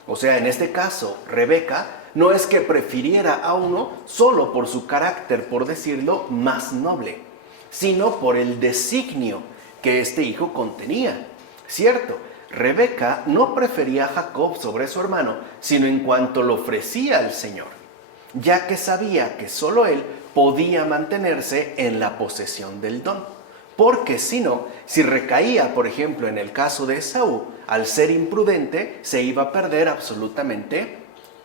O sea, en este caso, Rebeca no es que prefiriera a uno solo por su carácter, por decirlo, más noble, sino por el designio que este hijo contenía. Cierto, Rebeca no prefería a Jacob sobre su hermano, sino en cuanto lo ofrecía al Señor, ya que sabía que solo él podía mantenerse en la posesión del don. Porque si no, si recaía, por ejemplo, en el caso de Esaú, al ser imprudente, se iba a perder absolutamente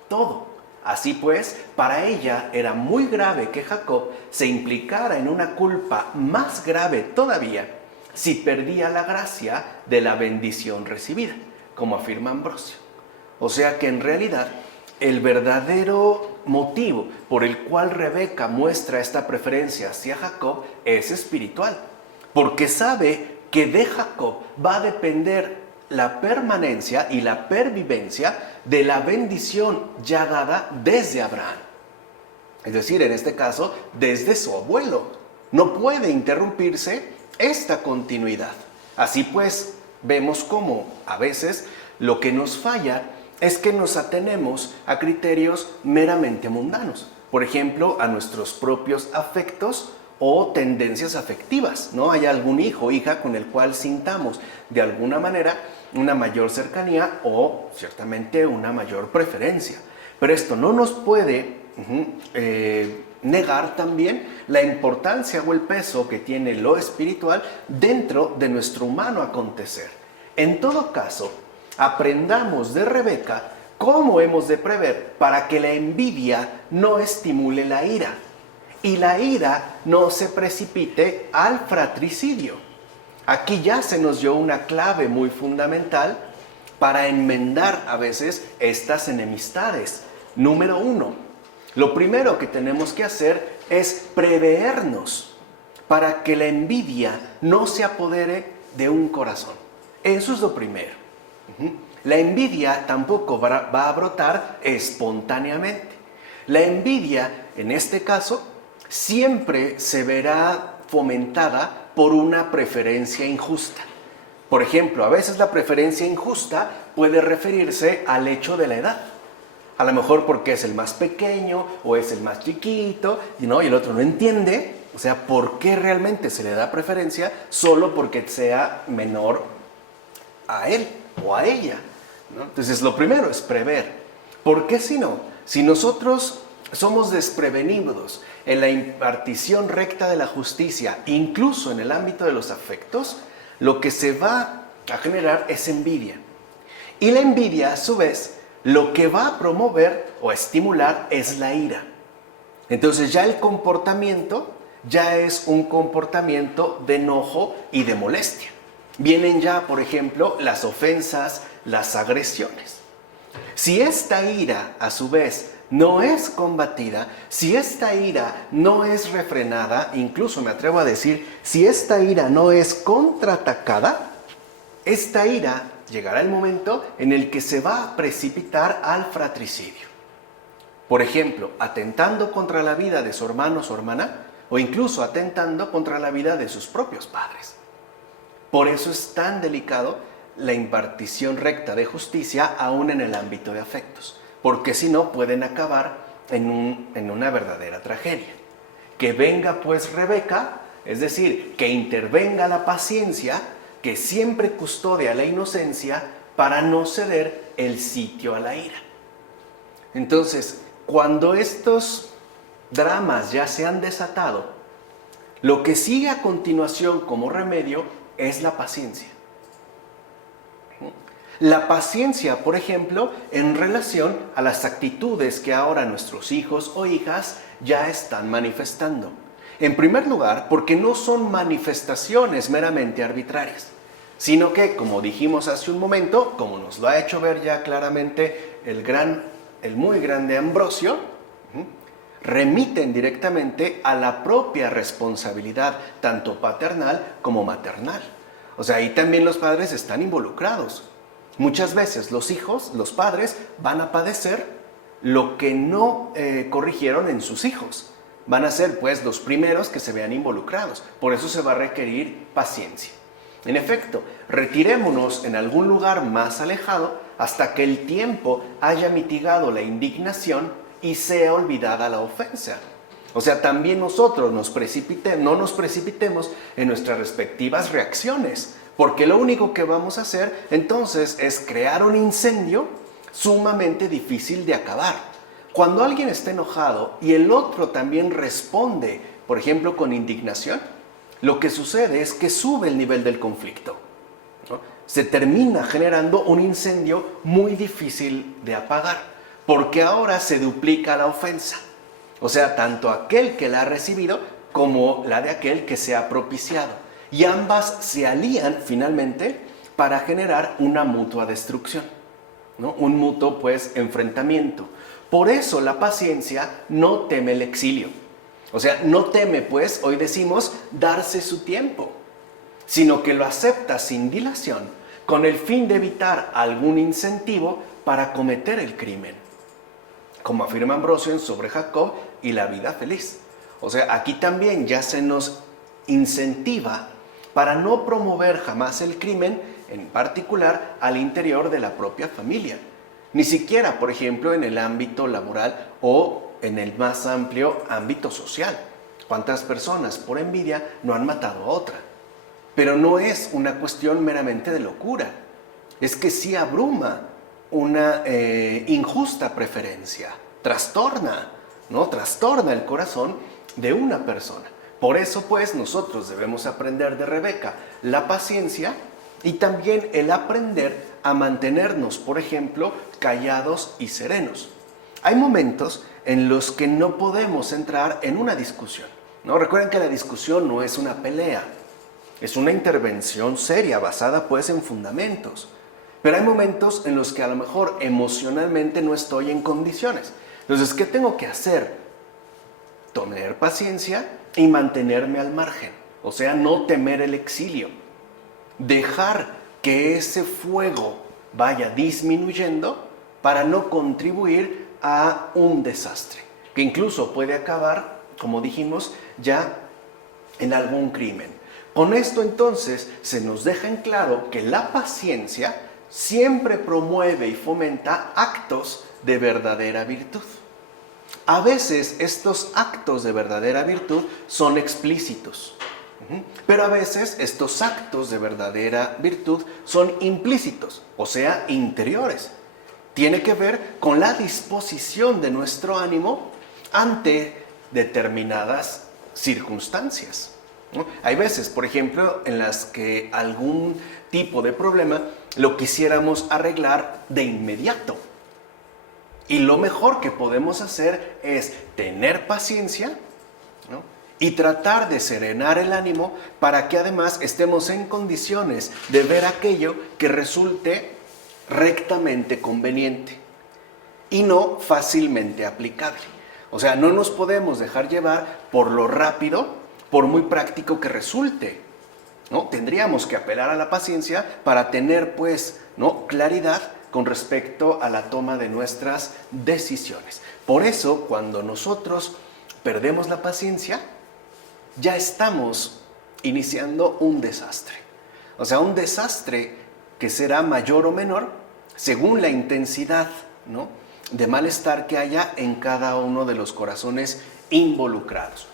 todo. Así pues, para ella era muy grave que Jacob se implicara en una culpa más grave todavía si perdía la gracia de la bendición recibida, como afirma Ambrosio. O sea que en realidad el verdadero motivo por el cual Rebeca muestra esta preferencia hacia Jacob es espiritual, porque sabe que de Jacob va a depender la permanencia y la pervivencia de la bendición ya dada desde Abraham. Es decir, en este caso, desde su abuelo. No puede interrumpirse esta continuidad. Así pues, vemos cómo a veces lo que nos falla es que nos atenemos a criterios meramente mundanos. Por ejemplo, a nuestros propios afectos o tendencias afectivas, ¿no? Hay algún hijo o hija con el cual sintamos de alguna manera una mayor cercanía o ciertamente una mayor preferencia. Pero esto no nos puede negar también la importancia o el peso que tiene lo espiritual dentro de nuestro humano acontecer. En todo caso, aprendamos de Rebeca cómo hemos de prever para que la envidia no estimule la ira y la ira no se precipite al fratricidio. Aquí ya se nos dio una clave muy fundamental para enmendar a veces estas enemistades. Número 1, lo primero que tenemos que hacer es prevernos para que la envidia no se apodere de un corazón. Eso es lo primero. La envidia tampoco va a brotar espontáneamente. La envidia, en este caso, siempre se verá fomentada por una preferencia injusta. Por ejemplo, a veces la preferencia injusta puede referirse al hecho de la edad. A lo mejor porque es el más pequeño o es el más chiquito, ¿no? Y el otro no entiende, o sea, por qué realmente se le da preferencia solo porque sea menor a él o a ella, ¿no? Entonces, lo primero es prever. ¿Por qué si no? Si nosotros somos desprevenidos en la impartición recta de la justicia, incluso en el ámbito de los afectos, lo que se va a generar es envidia. Y la envidia, a su vez, lo que va a promover o a estimular es la ira. Entonces ya el comportamiento ya es un comportamiento de enojo y de molestia. Vienen ya, por ejemplo, las ofensas, las agresiones. Si esta ira, a su vez, no es combatida, si esta ira no es refrenada, incluso me atrevo a decir, si esta ira no es contraatacada, esta ira llegará el momento en el que se va a precipitar al fratricidio. Por ejemplo, atentando contra la vida de su hermano o su hermana, o incluso atentando contra la vida de sus propios padres. Por eso es tan delicado la impartición recta de justicia aún en el ámbito de afectos, porque si no pueden acabar en una verdadera tragedia. Que venga pues Rebeca, es decir, que intervenga la paciencia, que siempre custodia la inocencia para no ceder el sitio a la ira. Entonces, cuando estos dramas ya se han desatado, lo que sigue a continuación como remedio es la paciencia. La paciencia, por ejemplo, en relación a las actitudes que ahora nuestros hijos o hijas ya están manifestando. En primer lugar, porque no son manifestaciones meramente arbitrarias, sino que, como dijimos hace un momento, como nos lo ha hecho ver ya claramente el muy grande Ambrosio, remiten directamente a la propia responsabilidad, tanto paternal como maternal. O sea, ahí también los padres están involucrados. Muchas veces los hijos, los padres, van a padecer lo que no corrigieron en sus hijos. Van a ser pues los primeros que se vean involucrados. Por eso se va a requerir paciencia. En efecto, retirémonos en algún lugar más alejado hasta que el tiempo haya mitigado la indignación y sea olvidada la ofensa. O sea, también nosotros no nos precipitemos en nuestras respectivas reacciones, porque lo único que vamos a hacer entonces es crear un incendio sumamente difícil de acabar. Cuando alguien está enojado y el otro también responde, por ejemplo, con indignación, lo que sucede es que sube el nivel del conflicto, ¿no? Se termina generando un incendio muy difícil de apagar, porque ahora se duplica la ofensa. O sea, tanto aquel que la ha recibido como la de aquel que se ha propiciado. Y ambas se alían finalmente para generar una mutua destrucción, ¿no? Un mutuo, pues, enfrentamiento. Por eso la paciencia no teme el exilio. O sea, no teme, pues, hoy decimos, darse su tiempo, sino que lo acepta sin dilación, con el fin de evitar algún incentivo para cometer el crimen. Como afirma Ambrosio en Sobre Jacob y la vida feliz. O sea, aquí también ya se nos incentiva para no promover jamás el crimen, en particular al interior de la propia familia. Ni siquiera, por ejemplo, en el ámbito laboral o en el más amplio ámbito social. ¿Cuántas personas por envidia no han matado a otra? Pero no es una cuestión meramente de locura. Es que sí abruma una injusta preferencia. Trastorna, ¿no? Trastorna el corazón de una persona. Por eso, pues, nosotros debemos aprender de Rebeca la paciencia y también el aprender a mantenernos, por ejemplo, callados y serenos. Hay momentos en los que no podemos entrar en una discusión, ¿no? Recuerden que la discusión no es una pelea, es una intervención seria, basada pues en fundamentos. Pero hay momentos en los que a lo mejor emocionalmente no estoy en condiciones. Entonces, ¿qué tengo que hacer? Tener paciencia y mantenerme al margen. O sea, no temer el exilio. Dejar que ese fuego vaya disminuyendo para no contribuir a un desastre, que incluso puede acabar, como dijimos, ya en algún crimen. Con esto entonces se nos deja en claro que la paciencia siempre promueve y fomenta actos de verdadera virtud. A veces estos actos de verdadera virtud son explícitos, pero a veces estos actos de verdadera virtud son implícitos, o sea, interiores. Tiene que ver con la disposición de nuestro ánimo ante determinadas circunstancias, ¿no? Hay veces, por ejemplo, en las que algún tipo de problema lo quisiéramos arreglar de inmediato. Y lo mejor que podemos hacer es tener paciencia, ¿no? Y tratar de serenar el ánimo para que además estemos en condiciones de ver aquello que resulte rectamente conveniente y no fácilmente aplicable. O sea, no nos podemos dejar llevar por lo rápido, por muy práctico que resulte, ¿no? Tendríamos que apelar a la paciencia para tener, pues, ¿no?, claridad con respecto a la toma de nuestras decisiones. Por eso, cuando nosotros perdemos la paciencia, ya estamos iniciando un desastre. O sea, un desastre que será mayor o menor según la intensidad, ¿no?, de malestar que haya en cada uno de los corazones involucrados.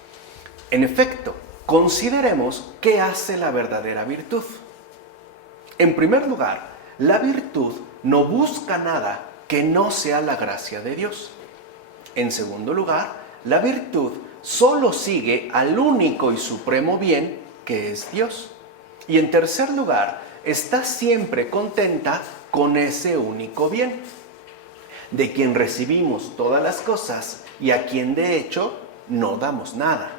En efecto, consideremos qué hace la verdadera virtud. En primer lugar, la virtud no busca nada que no sea la gracia de Dios. En segundo lugar, la virtud solo sigue al único y supremo bien que es Dios. Y en tercer lugar, está siempre contenta con ese único bien, de quien recibimos todas las cosas y a quien de hecho no damos nada.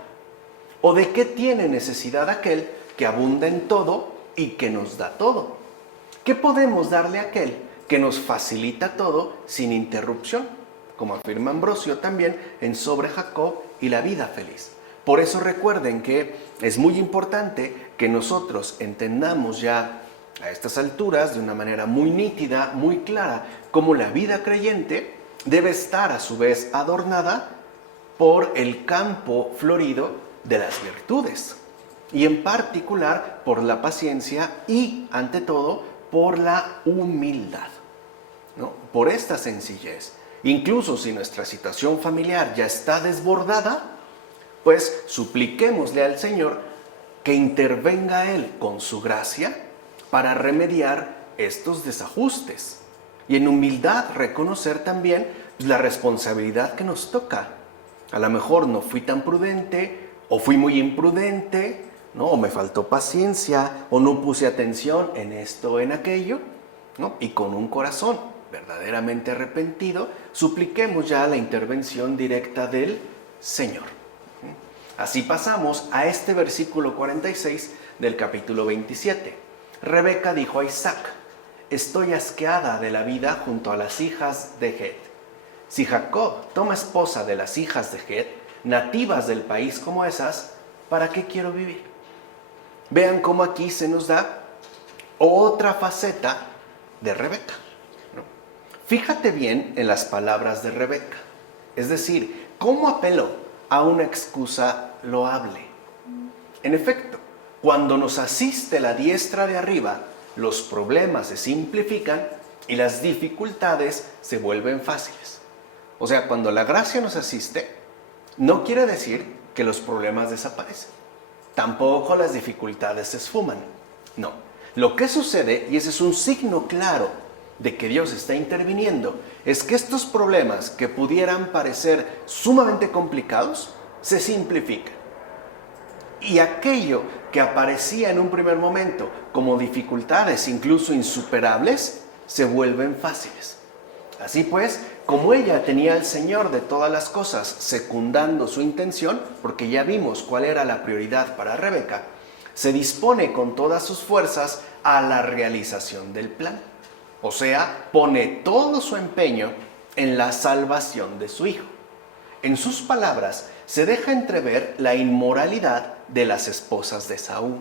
¿O de qué tiene necesidad aquel que abunda en todo y que nos da todo? ¿Qué podemos darle a aquel que nos facilita todo sin interrupción? como afirma Ambrosio también en Sobre Jacob y la vida feliz. Por eso recuerden que es muy importante que nosotros entendamos ya a estas alturas de una manera muy nítida, muy clara, cómo la vida creyente debe estar a su vez adornada por el campo florido de las virtudes, y en particular por la paciencia y, ante todo, por la humildad, ¿no? Por esta sencillez. Incluso si nuestra situación familiar ya está desbordada, pues supliquémosle al Señor que intervenga Él con su gracia para remediar estos desajustes. Y en humildad reconocer también la responsabilidad que nos toca. A lo mejor no fui tan prudente, o fui muy imprudente, ¿no? O me faltó paciencia, o no puse atención en esto o en aquello, ¿no? Y con un corazón verdaderamente arrepentido, supliquemos ya la intervención directa del Señor. Así pasamos a este versículo 46 del capítulo 27. Rebeca dijo a Isaac: estoy asqueada de la vida junto a las hijas de Het. Si Jacob toma esposa de las hijas de Het, nativas del país como esas, ¿para qué quiero vivir? Vean cómo aquí se nos da otra faceta de Rebeca, ¿no? Fíjate bien en las palabras de Rebeca, es decir, cómo apeló a una excusa loable. En efecto, cuando nos asiste la diestra de arriba, los problemas se simplifican y las dificultades se vuelven fáciles. O sea, cuando la gracia nos asiste, no quiere decir que los problemas desaparecen. Tampoco las dificultades se esfuman. No. Lo que sucede, y ese es un signo claro de que Dios está interviniendo, es que estos problemas que pudieran parecer sumamente complicados, se simplifican. Y aquello que aparecía en un primer momento como dificultades incluso insuperables, se vuelven fáciles. Así pues, como ella tenía al Señor de todas las cosas secundando su intención, porque ya vimos cuál era la prioridad para Rebeca, se dispone con todas sus fuerzas a la realización del plan. O sea, pone todo su empeño en la salvación de su hijo. En sus palabras se deja entrever la inmoralidad de las esposas de Esaú.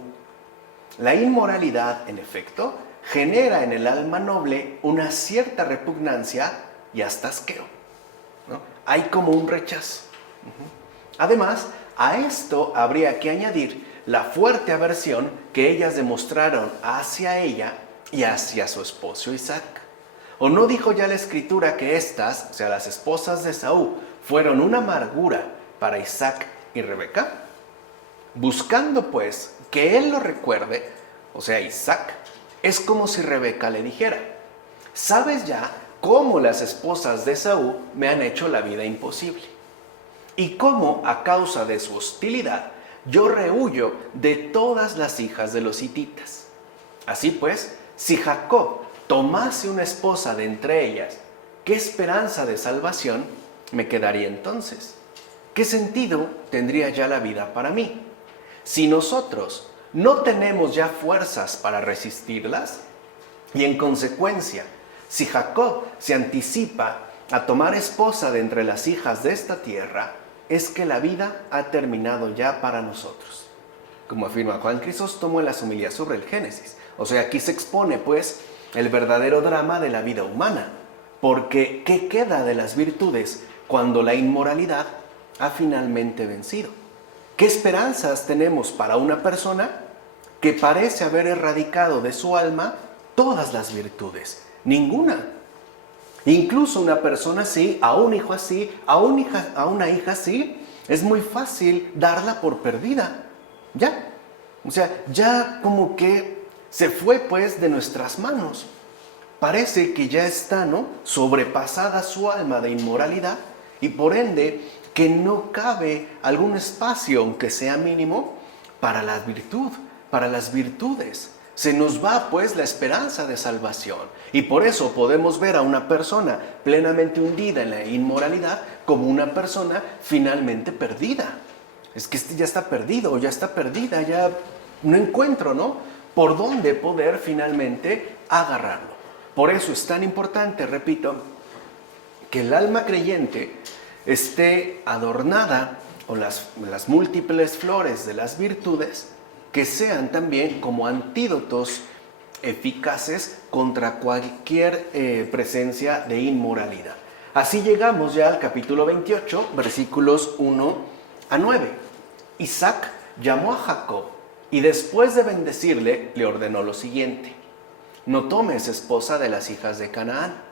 La inmoralidad, en efecto, genera en el alma noble una cierta repugnancia y hasta asqueo, ¿no? Hay como un rechazo. Además, a esto habría que añadir la fuerte aversión que ellas demostraron hacia ella y hacia su esposo Isaac. ¿O no dijo ya la Escritura que estas, o sea, las esposas de Esaú, fueron una amargura para Isaac y Rebeca? Buscando pues que él lo recuerde, o sea, Isaac, es como si Rebeca le dijera: ¿sabes ya cómo las esposas de Esaú me han hecho la vida imposible? Y cómo, a causa de su hostilidad, yo rehuyo de todas las hijas de los hititas. Así pues, si Jacob tomase una esposa de entre ellas, ¿qué esperanza de salvación me quedaría entonces? ¿Qué sentido tendría ya la vida para mí? Si nosotros no tenemos ya fuerzas para resistirlas, y en consecuencia, si Jacob se anticipa a tomar esposa de entre las hijas de esta tierra, es que la vida ha terminado ya para nosotros. Como afirma Juan Crisóstomo en las homilías sobre el Génesis. O sea, aquí se expone pues el verdadero drama de la vida humana. Porque ¿qué queda de las virtudes cuando la inmoralidad ha finalmente vencido? ¿Qué esperanzas tenemos para una persona que parece haber erradicado de su alma todas las virtudes? Ninguna. Incluso una persona así, a un hijo así, a una hija así, es muy fácil darla por perdida. Ya. O sea, ya como que se fue pues de nuestras manos. Parece que ya está, ¿no?, sobrepasada su alma de inmoralidad y por ende que no cabe algún espacio, aunque sea mínimo, para la virtud, para las virtudes. Se nos va pues la esperanza de salvación y por eso podemos ver a una persona plenamente hundida en la inmoralidad como una persona finalmente perdida. Es que este ya está perdido, ya está perdida, ya no encuentro, ¿no?, por dónde poder finalmente agarrarlo. Por eso es tan importante, repito, que el alma creyente esté adornada con las múltiples flores de las virtudes, que sean también como antídotos eficaces contra cualquier presencia de inmoralidad. Así llegamos ya al capítulo 28, versículos 1 a 9. Isaac llamó a Jacob y después de bendecirle, le ordenó lo siguiente: no tomes esposa de las hijas de Canaán.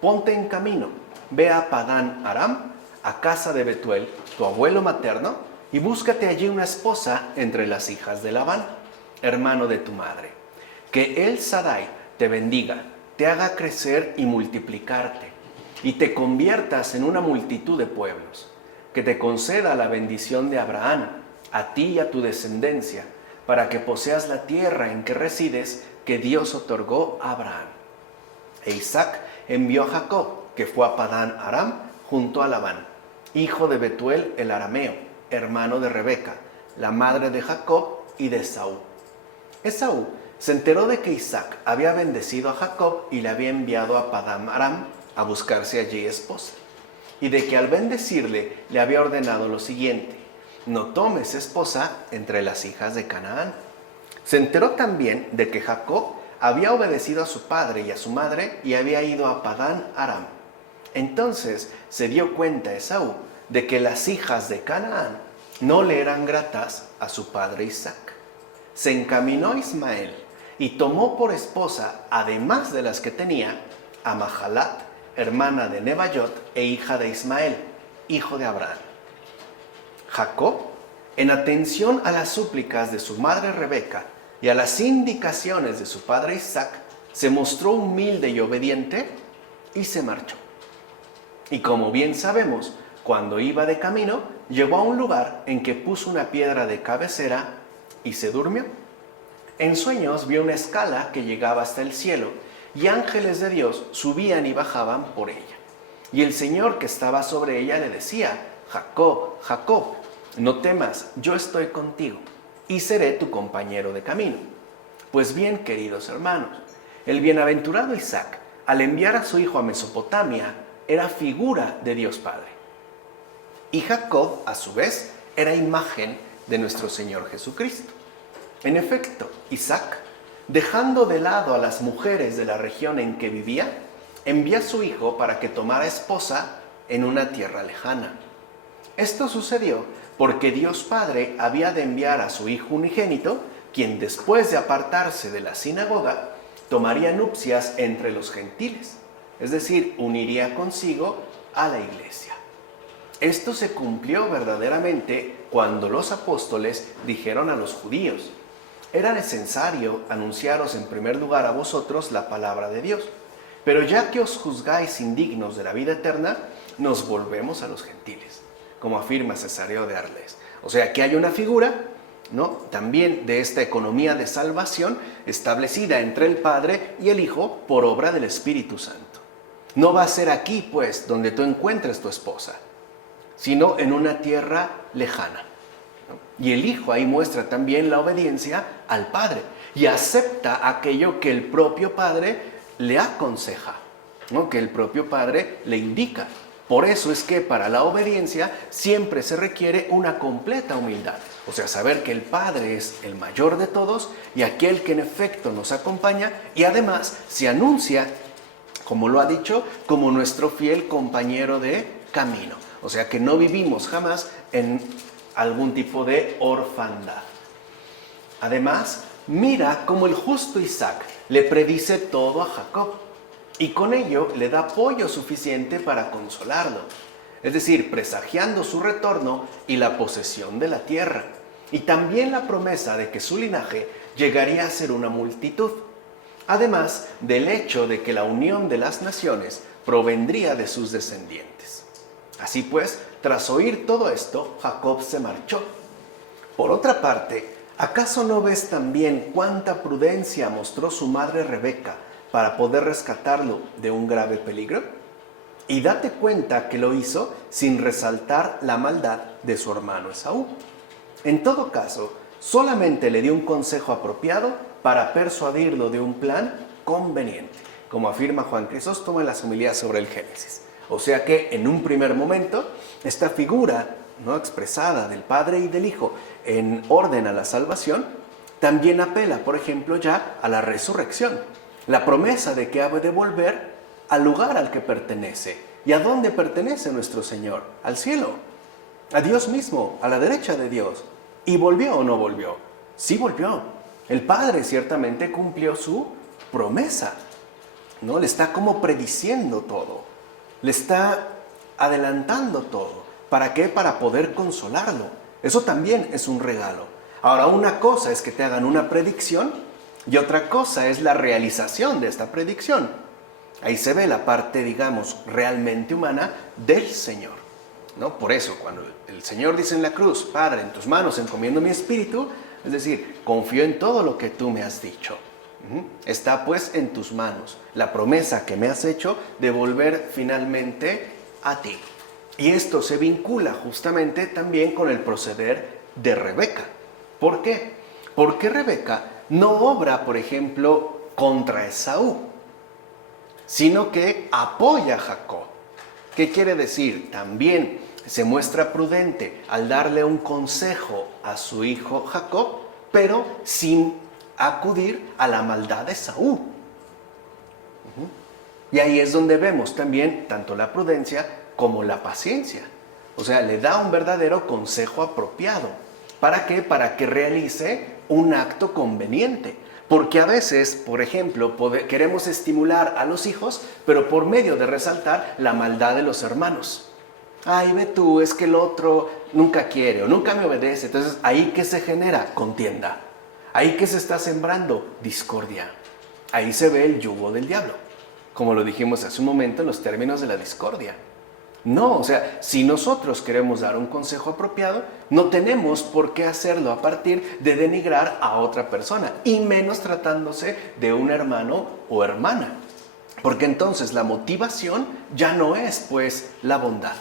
Ponte en camino, ve a Padán Aram, a casa de Betuel, tu abuelo materno, y búscate allí una esposa entre las hijas de Labán, hermano de tu madre. Que el Sadai te bendiga, te haga crecer y multiplicarte, y te conviertas en una multitud de pueblos. Que te conceda la bendición de Abraham, a ti y a tu descendencia, para que poseas la tierra en que resides, que Dios otorgó a Abraham. E Isaac envió a Jacob, que fue a Padán Aram, junto a Labán, hijo de Betuel el arameo, hermano de Rebeca, la madre de Jacob y de Esaú. Esaú se enteró de que Isaac había bendecido a Jacob y le había enviado a Padán Aram a buscarse allí esposa, y de que al bendecirle le había ordenado lo siguiente: no tomes esposa entre las hijas de Canaán. Se enteró también de que Jacob había obedecido a su padre y a su madre y había ido a Padán Aram. Entonces se dio cuenta Esaú de que las hijas de Canaán no le eran gratas a su padre Isaac. Se encaminó Ismael y tomó por esposa, además de las que tenía, a Mahalat, hermana de Nebaiot e hija de Ismael, hijo de Abraham. Jacob, en atención a las súplicas de su madre Rebeca y a las indicaciones de su padre Isaac, se mostró humilde y obediente y se marchó. Y como bien sabemos, cuando iba de camino, llegó a un lugar en que puso una piedra de cabecera y se durmió. En sueños vio una escala que llegaba hasta el cielo, y ángeles de Dios subían y bajaban por ella. Y el Señor que estaba sobre ella le decía: Jacob, Jacob, no temas, yo estoy contigo, y seré tu compañero de camino. Pues bien, queridos hermanos, el bienaventurado Isaac, al enviar a su hijo a Mesopotamia, era figura de Dios Padre. Y Jacob, a su vez, era imagen de nuestro Señor Jesucristo. En efecto, Isaac, dejando de lado a las mujeres de la región en que vivía, envía a su hijo para que tomara esposa en una tierra lejana. Esto sucedió porque Dios Padre había de enviar a su hijo unigénito, quien después de apartarse de la sinagoga, tomaría nupcias entre los gentiles, es decir, uniría consigo a la iglesia. Esto se cumplió verdaderamente cuando los apóstoles dijeron a los judíos: era necesario anunciaros en primer lugar a vosotros la palabra de Dios, pero ya que os juzgáis indignos de la vida eterna, nos volvemos a los gentiles, como afirma Cesáreo de Arles. O sea, que hay una figura, ¿no?, también de esta economía de salvación establecida entre el Padre y el Hijo por obra del Espíritu Santo. No va a ser aquí, pues, donde tú encuentres tu esposa, sino en una tierra lejana. Y el Hijo ahí muestra también la obediencia al Padre y acepta aquello que el propio Padre le aconseja, ¿no?, que el propio Padre le indica. Por eso es que para la obediencia siempre se requiere una completa humildad. O sea, saber que el Padre es el mayor de todos y aquel que en efecto nos acompaña, y además se anuncia, como lo ha dicho, como nuestro fiel compañero de camino. O sea, que no vivimos jamás en algún tipo de orfandad. Además, mira cómo el justo Isaac le predice todo a Jacob, y con ello le da apoyo suficiente para consolarlo, es decir, presagiando su retorno y la posesión de la tierra, y también la promesa de que su linaje llegaría a ser una multitud, además del hecho de que la unión de las naciones provendría de sus descendientes. Así pues, tras oír todo esto, Jacob se marchó. Por otra parte, ¿acaso no ves también cuánta prudencia mostró su madre Rebeca para poder rescatarlo de un grave peligro? Y date cuenta que lo hizo sin resaltar la maldad de su hermano Esaú. En todo caso, solamente le dio un consejo apropiado para persuadirlo de un plan conveniente, como afirma Juan Crisóstomo en las homilías sobre el Génesis. O sea que en un primer momento, esta figura, ¿no?, expresada del Padre y del Hijo en orden a la salvación, también apela, por ejemplo, ya a la resurrección. La promesa de que ha de volver al lugar al que pertenece. ¿Y a dónde pertenece nuestro Señor? Al cielo, a Dios mismo, a la derecha de Dios. ¿Y volvió o no volvió? Sí volvió. El Padre ciertamente cumplió su promesa, ¿no? Le está como prediciendo todo. Le está adelantando todo. ¿Para qué? Para poder consolarlo. Eso también es un regalo. Ahora, una cosa es que te hagan una predicción y otra cosa es la realización de esta predicción. Ahí se ve la parte, digamos, realmente humana del Señor, ¿no? Por eso, cuando el Señor dice en la cruz, Padre, en tus manos encomiendo mi espíritu, es decir, confío en todo lo que tú me has dicho. Está pues en tus manos la promesa que me has hecho de volver finalmente a ti. Y esto se vincula justamente también con el proceder de Rebeca. ¿Por qué? Porque Rebeca no obra, por ejemplo, contra Esaú, sino que apoya a Jacob. ¿Qué quiere decir? También se muestra prudente al darle un consejo a su hijo Jacob, pero sin acudir a la maldad de Esaú. Y ahí es donde vemos también tanto la prudencia como la paciencia. O sea, le da un verdadero consejo apropiado. ¿Para qué? Para que realice un acto conveniente. Porque a veces, por ejemplo, queremos estimular a los hijos, pero por medio de resaltar la maldad de los hermanos. Ay, ve tú, es que el otro nunca quiere o nunca me obedece. Entonces, ahí que se genera contienda. Ahí que se está sembrando discordia. Ahí se ve el yugo del diablo. Como lo dijimos hace un momento en los términos de la discordia. No, o sea, si nosotros queremos dar un consejo apropiado, no tenemos por qué hacerlo a partir de denigrar a otra persona, y menos tratándose de un hermano o hermana. Porque entonces la motivación ya no es, pues, la bondad,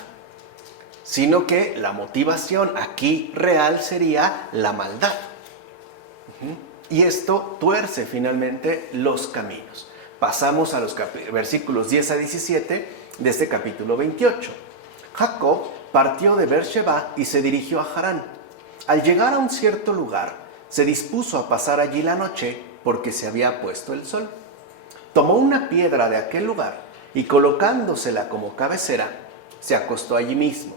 sino que la motivación aquí real sería la maldad. Y esto tuerce finalmente los caminos. Pasamos a los versículos 10 a 17 de este capítulo 28. Jacob partió de Beer-sheba y se dirigió a Harán. Al llegar a un cierto lugar, se dispuso a pasar allí la noche porque se había puesto el sol. Tomó una piedra de aquel lugar y colocándosela como cabecera, se acostó allí mismo.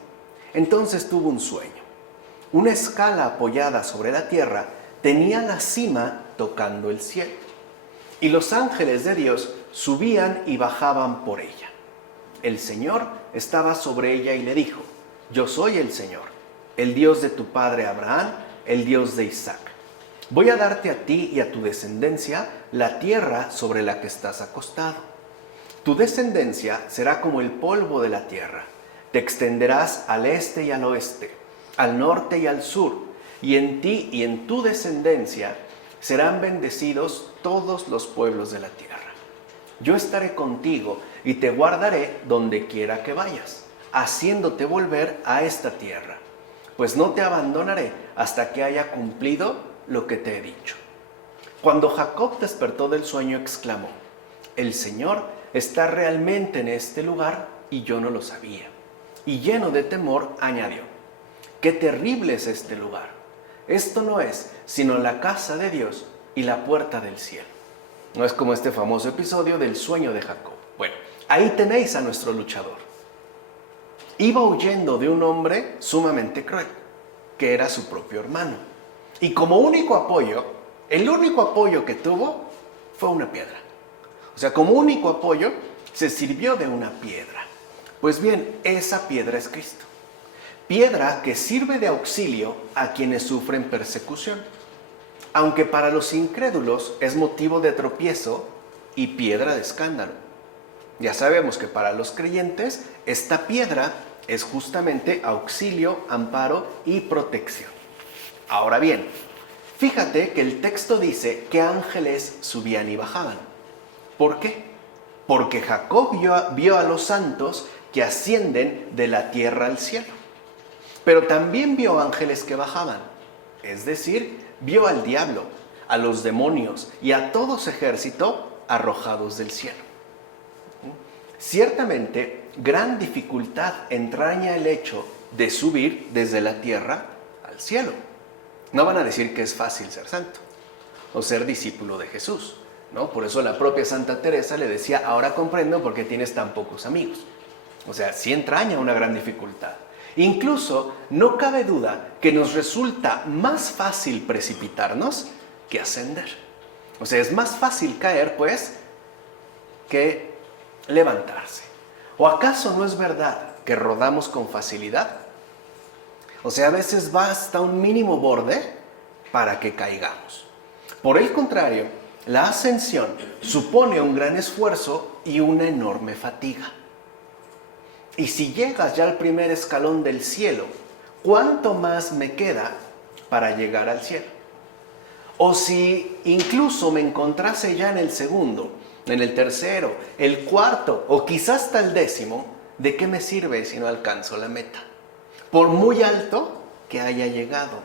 Entonces tuvo un sueño. Una escala apoyada sobre la tierra tenía la cima tocando el cielo, y los ángeles de Dios subían y bajaban por ella. El Señor estaba sobre ella y le dijo: Yo soy el Señor, el Dios de tu padre Abraham, el Dios de Isaac. Voy a darte a ti y a tu descendencia la tierra sobre la que estás acostado. Tu descendencia será como el polvo de la tierra. Te extenderás al este y al oeste, al norte y al sur, y en ti y en tu descendencia serán bendecidos todos los pueblos de la tierra. Yo estaré contigo y te guardaré donde quiera que vayas, haciéndote volver a esta tierra, pues no te abandonaré hasta que haya cumplido lo que te he dicho. Cuando Jacob despertó del sueño, exclamó: El Señor está realmente en este lugar y yo no lo sabía. Y lleno de temor añadió: Qué terrible es este lugar. Esto no es sino la casa de Dios y la puerta del cielo. No es como este famoso episodio del sueño de Jacob. Bueno, ahí tenéis a nuestro luchador. Iba huyendo de un hombre sumamente cruel, que era su propio hermano. Y como único apoyo, el único apoyo que tuvo fue una piedra. O sea, como único apoyo, se sirvió de una piedra. Pues bien, esa piedra es Cristo. Piedra que sirve de auxilio a quienes sufren persecución. Aunque para los incrédulos es motivo de tropiezo y piedra de escándalo. Ya sabemos que para los creyentes esta piedra es justamente auxilio, amparo y protección. Ahora bien, fíjate que el texto dice que ángeles subían y bajaban. ¿Por qué? Porque Jacob vio a los santos que ascienden de la tierra al cielo. Pero también vio ángeles que bajaban, es decir, vio al diablo, a los demonios y a todo su ejército arrojados del cielo. Ciertamente, gran dificultad entraña el hecho de subir desde la tierra al cielo. No van a decir que es fácil ser santo o ser discípulo de Jesús, ¿no? Por eso la propia Santa Teresa le decía, ahora comprendo por qué tienes tan pocos amigos. O sea, sí entraña una gran dificultad. Incluso no cabe duda que nos resulta más fácil precipitarnos que ascender. O sea, es más fácil caer, pues, que levantarse. ¿O acaso no es verdad que rodamos con facilidad? O sea, a veces basta un mínimo borde para que caigamos. Por el contrario, la ascensión supone un gran esfuerzo y una enorme fatiga. Y si llegas ya al primer escalón del cielo, ¿cuánto más me queda para llegar al cielo? O si incluso me encontrase ya en el segundo, en el tercero, el cuarto o quizás hasta el 10º, ¿de qué me sirve si no alcanzo la meta? Por muy alto que haya llegado.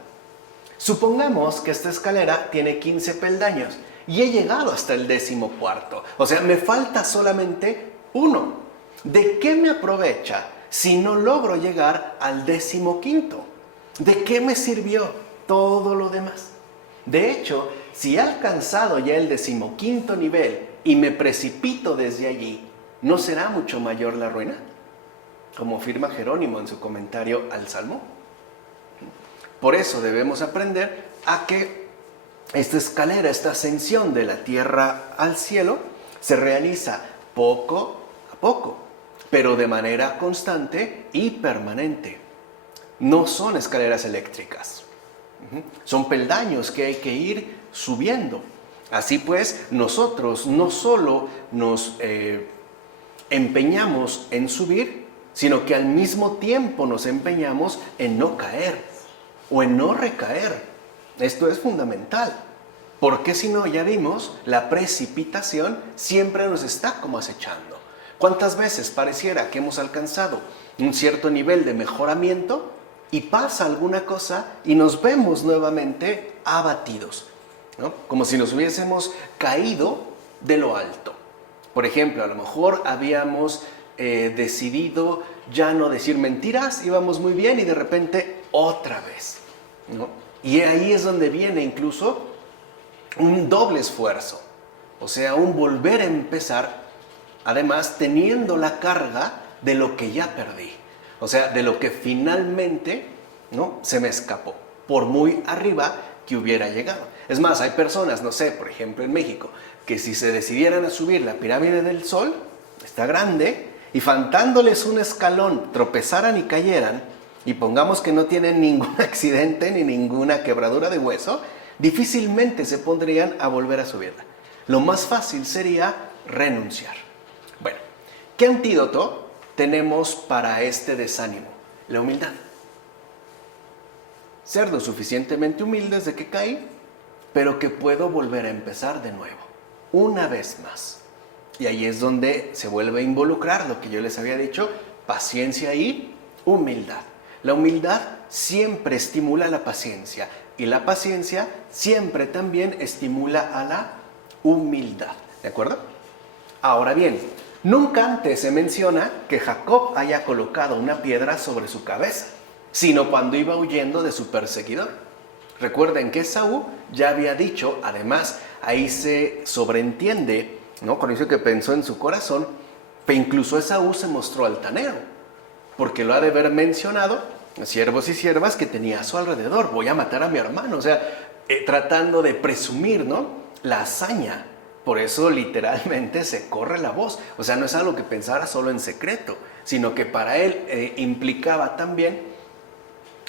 Supongamos que esta escalera tiene 15 peldaños y he llegado hasta el 14º. O sea, me falta solamente uno. ¿De qué me aprovecha si no logro llegar al 15º? ¿De qué me sirvió todo lo demás? De hecho, si he alcanzado ya el 15º nivel y me precipito desde allí, ¿no será mucho mayor la ruina? Como afirma Jerónimo en su comentario al Salmo. Por eso debemos aprender a que esta escalera, esta ascensión de la tierra al cielo, se realiza poco a poco, pero de manera constante y permanente. No son escaleras eléctricas. Son peldaños que hay que ir subiendo. Así pues, nosotros no solo nos empeñamos en subir, sino que al mismo tiempo nos empeñamos en no caer o en no recaer. Esto es fundamental, porque si no, ya vimos, la precipitación siempre nos está como acechando. ¿Cuántas veces pareciera que hemos alcanzado un cierto nivel de mejoramiento y pasa alguna cosa y nos vemos nuevamente abatidos, ¿no? Como si nos hubiésemos caído de lo alto? Por ejemplo, a lo mejor habíamos decidido ya no decir mentiras, íbamos muy bien y de repente otra vez, ¿no? Y ahí es donde viene incluso un doble esfuerzo, o sea, un volver a empezar, además teniendo la carga de lo que ya perdí, o sea, de lo que finalmente, ¿no?, se me escapó, por muy arriba que hubiera llegado. Es más, hay personas, no sé, por ejemplo en México, que si se decidieran a subir la pirámide del Sol, está grande, y faltándoles un escalón, tropezaran y cayeran, y pongamos que no tienen ningún accidente ni ninguna quebradura de hueso, difícilmente se pondrían a volver a subirla. Lo más fácil sería renunciar. Bueno, ¿qué antídoto tenemos para este desánimo? La humildad. Ser lo suficientemente humildes de que caí, pero que puedo volver a empezar de nuevo, una vez más. Y ahí es donde se vuelve a involucrar lo que yo les había dicho, paciencia y humildad. La humildad siempre estimula la paciencia y la paciencia siempre también estimula a la humildad. ¿De acuerdo? Ahora bien, nunca antes se menciona que Jacob haya colocado una piedra sobre su cabeza, sino cuando iba huyendo de su perseguidor. Recuerden que Esaú ya había dicho, además, ahí se sobreentiende, ¿no?, cuando dice que pensó en su corazón, que incluso Esaú se mostró altanero, porque lo ha de haber mencionado, siervos y siervas que tenía a su alrededor. Voy a matar a mi hermano, o sea, tratando de presumir, ¿no?, la hazaña. Por eso literalmente se corre la voz. O sea, no es algo que pensara solo en secreto, sino que para él implicaba también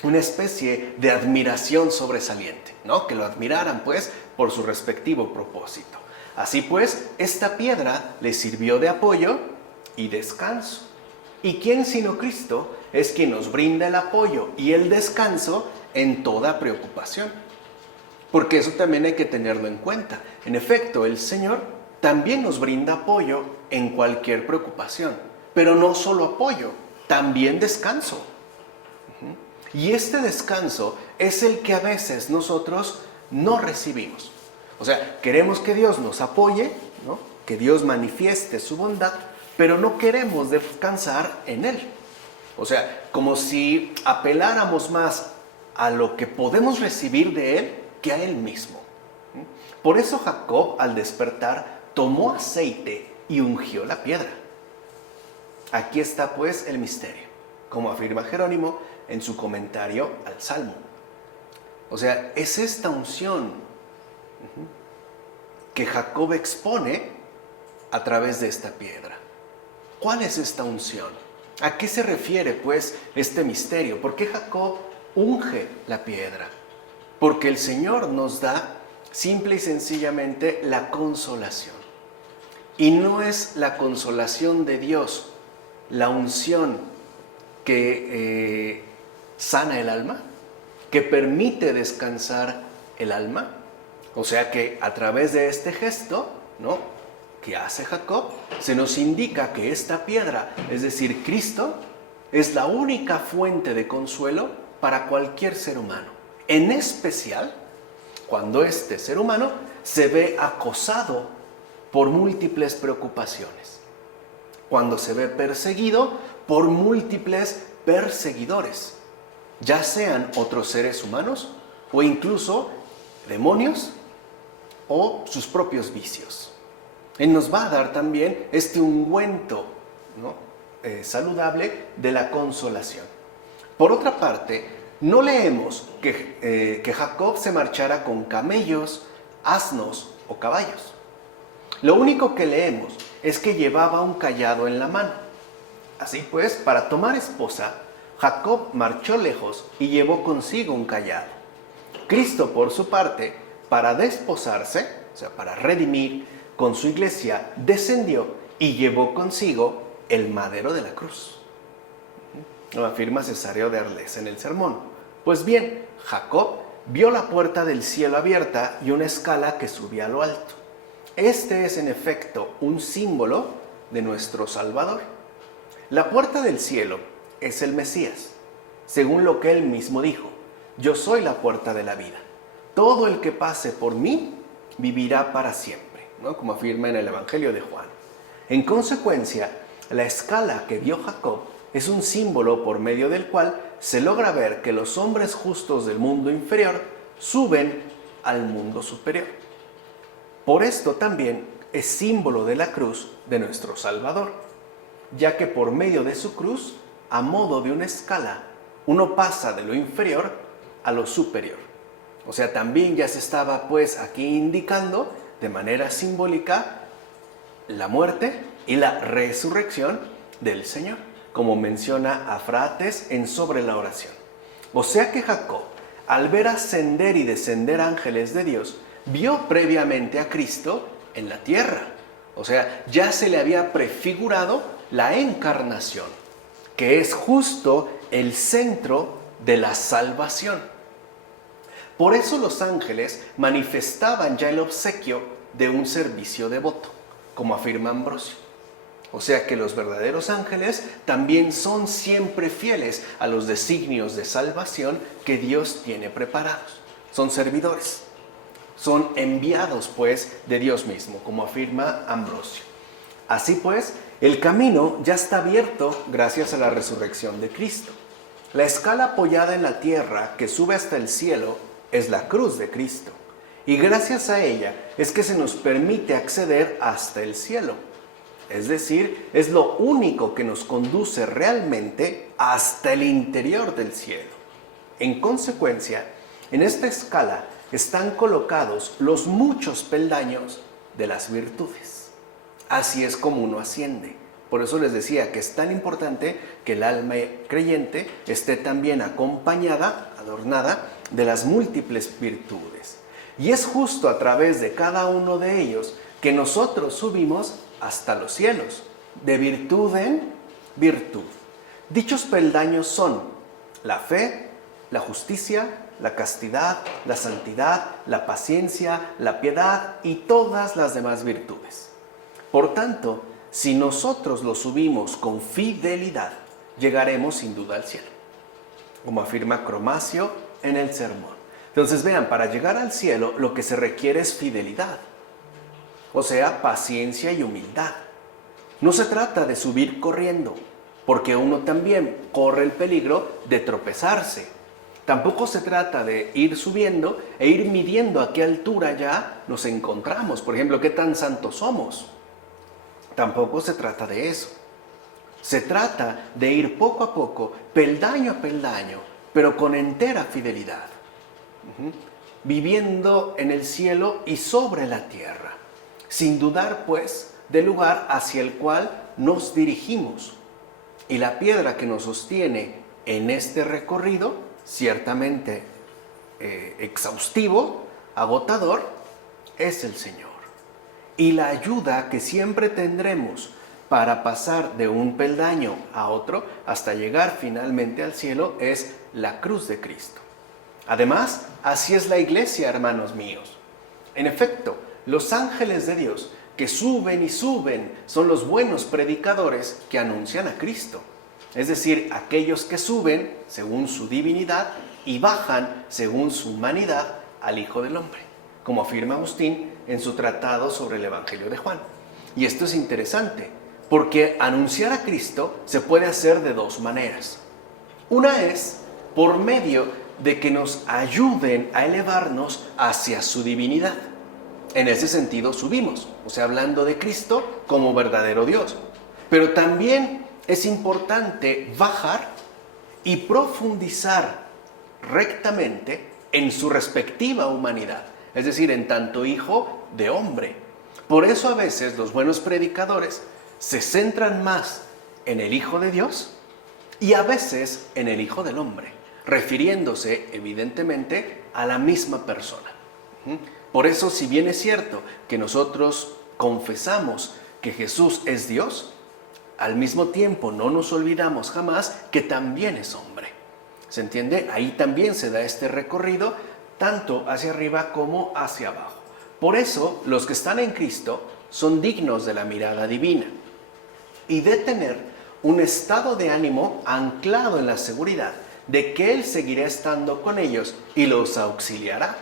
una especie de admiración sobresaliente, ¿no?, que lo admiraran pues por su respectivo propósito. Así pues, esta piedra le sirvió de apoyo y descanso. ¿Y quién sino Cristo es quien nos brinda el apoyo y el descanso en toda preocupación? Porque eso también hay que tenerlo en cuenta. En efecto, el Señor también nos brinda apoyo en cualquier preocupación, pero no solo apoyo, también descanso. Y este descanso es el que a veces nosotros no recibimos. O sea, queremos que Dios nos apoye, ¿no?, que Dios manifieste su bondad, pero no queremos descansar en Él. O sea, como si apeláramos más a lo que podemos recibir de Él que a Él mismo. Por eso Jacob, al despertar, tomó aceite y ungió la piedra. Aquí está pues el misterio, como afirma Jerónimo en su comentario al Salmo. O sea, es esta unción que Jacob expone a través de esta piedra. ¿Cuál es esta unción? ¿A qué se refiere pues este misterio? ¿Por qué Jacob unge la piedra? Porque el Señor nos da simple y sencillamente la consolación. Y no es la consolación de Dios, la unción que sana el alma, que permite descansar el alma. O sea que a través de este gesto, ¿no?, que hace Jacob, se nos indica que esta piedra, es decir, Cristo, es la única fuente de consuelo para cualquier ser humano. En especial, cuando este ser humano se ve acosado por múltiples preocupaciones, cuando se ve perseguido por múltiples perseguidores, ya sean otros seres humanos o incluso demonios o sus propios vicios. Él nos va a dar también este ungüento, ¿no?, saludable de la consolación. Por otra parte, no leemos que Jacob se marchara con camellos, asnos o caballos. Lo único que leemos es que llevaba un cayado en la mano. Así pues, para tomar esposa, Jacob marchó lejos y llevó consigo un cayado. Cristo, por su parte, para desposarse, o sea, para redimir con su iglesia, descendió y llevó consigo el madero de la cruz. Lo afirma Cesáreo de Arles en el sermón. Pues bien, Jacob vio la puerta del cielo abierta y una escala que subía a lo alto. Este es en efecto un símbolo de nuestro Salvador. La puerta del cielo es el Mesías, según lo que él mismo dijo: yo soy la puerta de la vida. Todo el que pase por mí vivirá para siempre, ¿no?, como afirma en el Evangelio de Juan. En consecuencia, la escala que vio Jacob es un símbolo por medio del cual se logra ver que los hombres justos del mundo inferior suben al mundo superior. Por esto también es símbolo de la cruz de nuestro Salvador, ya que por medio de su cruz, a modo de una escala, uno pasa de lo inferior a lo superior. O sea, también ya se estaba pues aquí indicando de manera simbólica la muerte y la resurrección del Señor, como menciona a Frates en Sobre la Oración. O sea que Jacob, al ver ascender y descender ángeles de Dios, vio previamente a Cristo en la tierra. O sea, ya se le había prefigurado la encarnación, que es justo el centro de la salvación. Por eso los ángeles manifestaban ya el obsequio de un servicio devoto, como afirma Ambrosio. O sea que los verdaderos ángeles también son siempre fieles a los designios de salvación que Dios tiene preparados. Son servidores, son enviados pues de Dios mismo, como afirma Ambrosio. Así pues, el camino ya está abierto gracias a la resurrección de Cristo. La escala apoyada en la tierra que sube hasta el cielo es la cruz de Cristo, y gracias a ella es que se nos permite acceder hasta el cielo. Es decir, es lo único que nos conduce realmente hasta el interior del cielo. En consecuencia, en esta escala están colocados los muchos peldaños de las virtudes. Así es como uno asciende. Por eso les decía que es tan importante que el alma creyente esté también acompañada, adornada de las múltiples virtudes. Y es justo a través de cada uno de ellos que nosotros subimos hasta los cielos, de virtud en virtud. Dichos peldaños son la fe, la justicia, la castidad, la santidad, la paciencia, la piedad y todas las demás virtudes. Por tanto, si nosotros los subimos con fidelidad, llegaremos sin duda al cielo, como afirma Cromacio en el sermón. Entonces vean, para llegar al cielo lo que se requiere es fidelidad, o sea, paciencia y humildad. No se trata de subir corriendo, porque uno también corre el peligro de tropezarse. Tampoco se trata de ir subiendo e ir midiendo a qué altura ya nos encontramos. Por ejemplo, qué tan santos somos. Tampoco se trata de eso. Se trata de ir poco a poco, peldaño a peldaño, pero con entera fidelidad. Viviendo en el cielo y sobre la tierra, sin dudar pues del lugar hacia el cual nos dirigimos. Y la piedra que nos sostiene en este recorrido, ciertamente exhaustivo, agotador, es el Señor. Y la ayuda que siempre tendremos para pasar de un peldaño a otro hasta llegar finalmente al cielo es la cruz de Cristo. Además, así es la iglesia, hermanos míos. En efecto, los ángeles de Dios que suben y suben son los buenos predicadores que anuncian a Cristo. Es decir, aquellos que suben según su divinidad y bajan según su humanidad al Hijo del Hombre, como afirma Agustín en su tratado sobre el Evangelio de Juan. Y esto es interesante, porque anunciar a Cristo se puede hacer de dos maneras. Una es por medio de que nos ayuden a elevarnos hacia su divinidad. En ese sentido subimos, o sea, hablando de Cristo como verdadero Dios. Pero también es importante bajar y profundizar rectamente en su respectiva humanidad, es decir, en tanto hijo de hombre. Por eso a veces los buenos predicadores se centran más en el Hijo de Dios y a veces en el Hijo del Hombre, refiriéndose evidentemente a la misma persona. Por eso, si bien es cierto que nosotros confesamos que Jesús es Dios, al mismo tiempo no nos olvidamos jamás que también es hombre. ¿Se entiende? Ahí también se da este recorrido, tanto hacia arriba como hacia abajo. Por eso, los que están en Cristo son dignos de la mirada divina y de tener un estado de ánimo anclado en la seguridad de que Él seguirá estando con ellos y los auxiliará.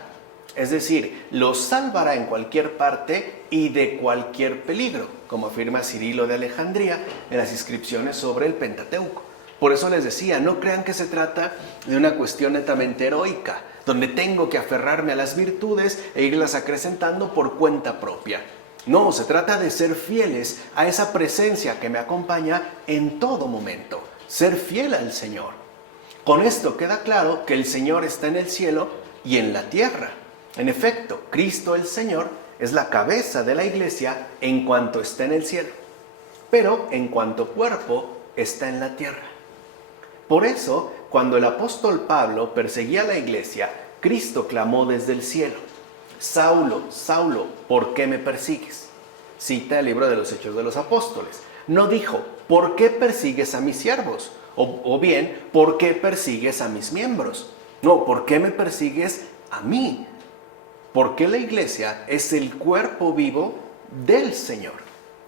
Es decir, los salvará en cualquier parte y de cualquier peligro, como afirma Cirilo de Alejandría en las inscripciones sobre el Pentateuco. Por eso les decía, no crean que se trata de una cuestión netamente heroica, donde tengo que aferrarme a las virtudes e irlas acrecentando por cuenta propia. No, se trata de ser fieles a esa presencia que me acompaña en todo momento, ser fiel al Señor. Con esto queda claro que el Señor está en el cielo y en la tierra. En efecto, Cristo el Señor es la cabeza de la iglesia en cuanto está en el cielo, pero en cuanto cuerpo está en la tierra. Por eso, cuando el apóstol Pablo perseguía a la iglesia, Cristo clamó desde el cielo: Saulo, Saulo, ¿por qué me persigues? Cita el libro de los Hechos de los Apóstoles. No dijo, ¿por qué persigues a mis siervos? O bien, ¿por qué persigues a mis miembros? No, ¿por qué me persigues a mí? Porque la iglesia es el cuerpo vivo del Señor.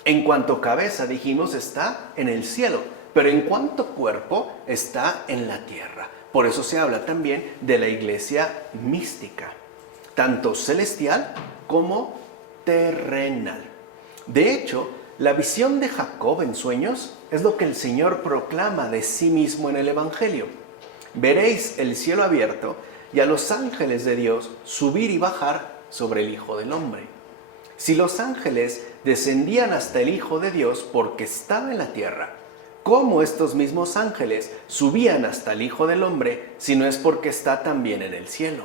En cuanto cabeza, dijimos, está en el cielo, pero en cuanto cuerpo, está en la tierra. Por eso se habla también de la iglesia mística, tanto celestial como terrenal. De hecho, la visión de Jacob en sueños es lo que el Señor proclama de sí mismo en el Evangelio. Veréis el cielo abierto y a los ángeles de Dios subir y bajar sobre el Hijo del Hombre. Si los ángeles descendían hasta el Hijo de Dios porque estaba en la tierra, ¿cómo estos mismos ángeles subían hasta el Hijo del Hombre si no es porque está también en el cielo?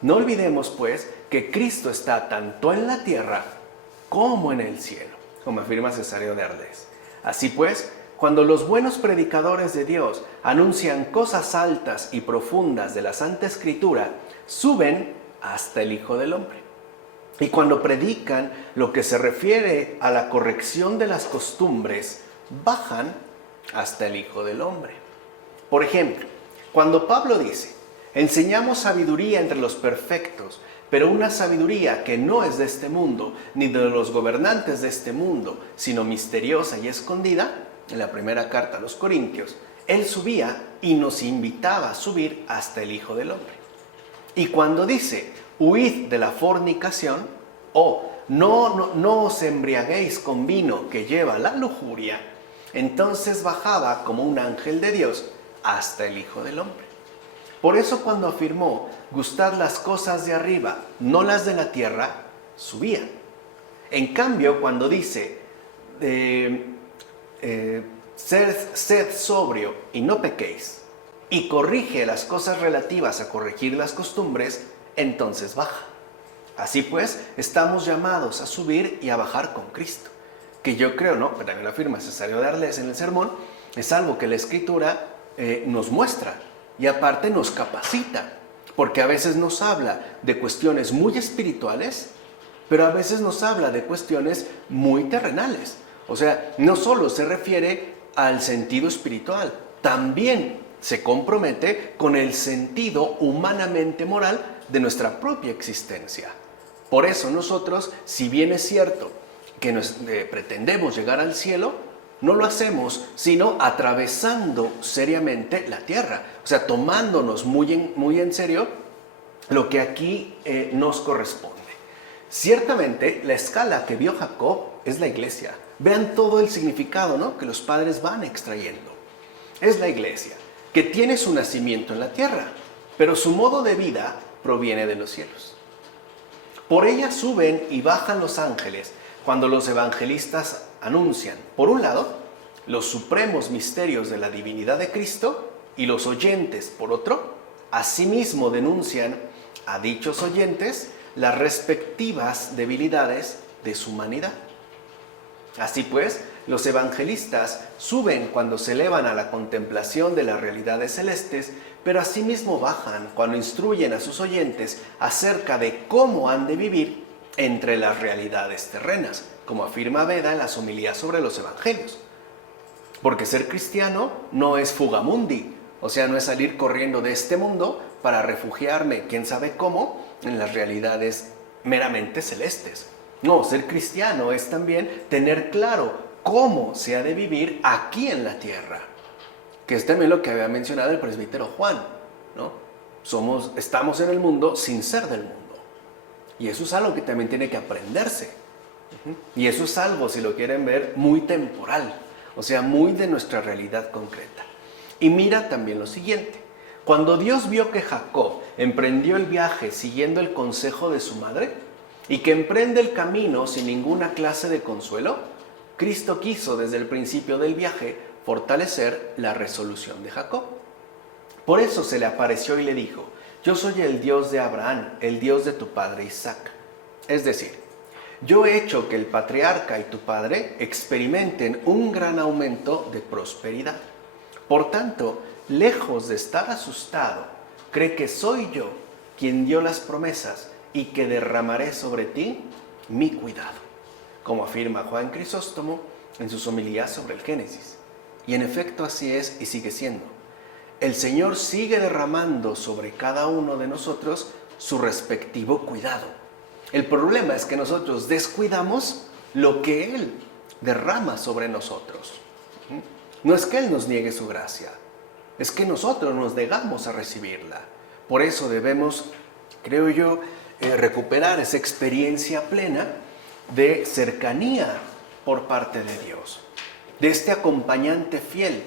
No olvidemos, pues, que Cristo está tanto en la tierra como en el cielo, como afirma Cesáreo de Ardés. Así pues, cuando los buenos predicadores de Dios anuncian cosas altas y profundas de la Santa Escritura, suben hasta el Hijo del Hombre. Y cuando predican lo que se refiere a la corrección de las costumbres, bajan hasta el Hijo del Hombre. Por ejemplo, cuando Pablo dice, enseñamos sabiduría entre los perfectos, pero una sabiduría que no es de este mundo, ni de los gobernantes de este mundo, sino misteriosa y escondida, en la primera carta a los Corintios, él subía y nos invitaba a subir hasta el Hijo del Hombre. Y cuando dice, huid de la fornicación, o no os embriaguéis con vino que lleva la lujuria, entonces bajaba como un ángel de Dios hasta el Hijo del Hombre. Por eso cuando afirmó, gustad las cosas de arriba, no las de la tierra, subía. En cambio, cuando dice, sed sobrio y no pequéis, y corrige las cosas relativas a corregir las costumbres, entonces baja. Así pues, estamos llamados a subir y a bajar con Cristo. Que yo creo, ¿no? Pero también lo afirma Cesario de Arles en el sermón, es algo que la Escritura nos muestra y aparte nos capacita, porque a veces nos habla de cuestiones muy espirituales, pero a veces nos habla de cuestiones muy terrenales. O sea, no solo se refiere al sentido espiritual, también se compromete con el sentido humanamente moral de nuestra propia existencia. Por eso nosotros, si bien es cierto que pretendemos llegar al cielo, no lo hacemos sino atravesando seriamente la tierra, o sea, tomándonos muy en serio lo que aquí nos corresponde. Ciertamente, la escala que vio Jacob es la iglesia. Vean todo el significado, ¿no?, que los padres van extrayendo. Es la iglesia, que tiene su nacimiento en la tierra, pero su modo de vida proviene de los cielos. Por ella suben y bajan los ángeles cuando los evangelistas anuncian, por un lado, los supremos misterios de la divinidad de Cristo, y los oyentes, por otro, asimismo denuncian a dichos oyentes las respectivas debilidades de su humanidad. Así pues, los evangelistas suben cuando se elevan a la contemplación de las realidades celestes, pero asimismo bajan cuando instruyen a sus oyentes acerca de cómo han de vivir entre las realidades terrenas, como afirma Beda en las homilías sobre los evangelios. Porque ser cristiano no es fugamundi, o sea, no es salir corriendo de este mundo para refugiarme, quién sabe cómo, en las realidades meramente celestes. No, ser cristiano es también tener claro cómo se ha de vivir aquí en la tierra, que es también lo que había mencionado el presbítero Juan, ¿no? Estamos en el mundo sin ser del mundo. Y eso es algo que también tiene que aprenderse. Y eso es algo, si lo quieren ver, muy temporal, o sea, muy de nuestra realidad concreta. Y mira también lo siguiente. Cuando Dios vio que Jacob emprendió el viaje siguiendo el consejo de su madre, y que emprende el camino sin ninguna clase de consuelo, Cristo quiso desde el principio del viaje fortalecer la resolución de Jacob. Por eso se le apareció y le dijo, yo soy el Dios de Abraham, el Dios de tu padre Isaac. Es decir, yo he hecho que el patriarca y tu padre experimenten un gran aumento de prosperidad. Por tanto, lejos de estar asustado, cree que soy yo quien dio las promesas y que derramaré sobre ti mi cuidado, como afirma Juan Crisóstomo en sus homilías sobre el Génesis. Y en efecto así es y sigue siendo. El Señor sigue derramando sobre cada uno de nosotros su respectivo cuidado. El problema es que nosotros descuidamos lo que Él derrama sobre nosotros. No es que Él nos niegue su gracia, es que nosotros nos negamos a recibirla. Por eso debemos, creo yo, recuperar esa experiencia plena de cercanía por parte de Dios, de este acompañante fiel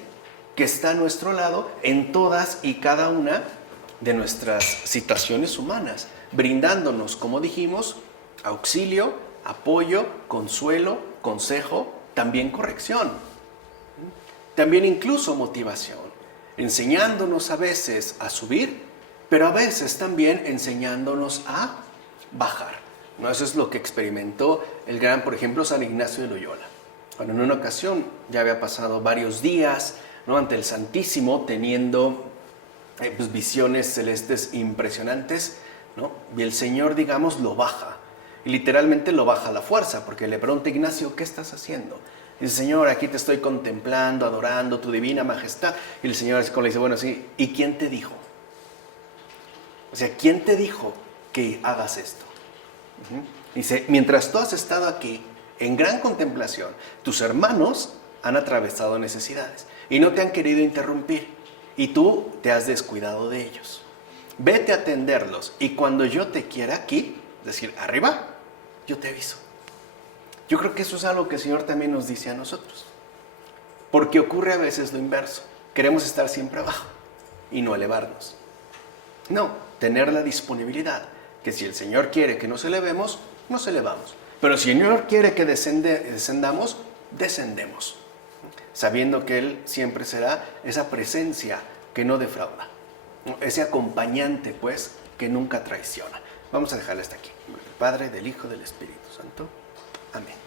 que está a nuestro lado en todas y cada una de nuestras situaciones humanas, brindándonos, como dijimos, auxilio, apoyo, consuelo, consejo, también corrección, también incluso motivación, enseñándonos a veces a subir, pero a veces también enseñándonos a bajar, ¿no? Eso es lo que experimentó el gran, por ejemplo, San Ignacio de Loyola. Cuando en una ocasión ya había pasado varios días, ¿no?, ante el Santísimo, teniendo visiones celestes impresionantes, ¿no?, y el Señor, digamos, lo baja. Y literalmente lo baja a la fuerza, porque le pregunta a Ignacio, ¿qué estás haciendo? Y dice, Señor, aquí te estoy contemplando, adorando tu divina majestad. Y el Señor así como le dice, bueno, sí, ¿y quién te dijo? O sea, ¿quién te dijo que hagas esto? Dice, mientras tú has estado aquí en gran contemplación, tus hermanos han atravesado necesidades y no te han querido interrumpir y tú te has descuidado de ellos. Vete a atenderlos y cuando yo te quiera aquí, es decir, arriba, yo te aviso. Yo creo que eso es algo que el Señor también nos dice a nosotros. Porque ocurre a veces lo inverso. Queremos estar siempre abajo y no elevarnos. No, tener la disponibilidad, que si el Señor quiere que nos elevemos, nos elevamos. Pero si el Señor quiere que descendamos, descendemos. Sabiendo que Él siempre será esa presencia que no defrauda. Ese acompañante, pues, que nunca traiciona. Vamos a dejarle hasta aquí. En nombre del Padre, del Hijo, del Espíritu Santo. Amén.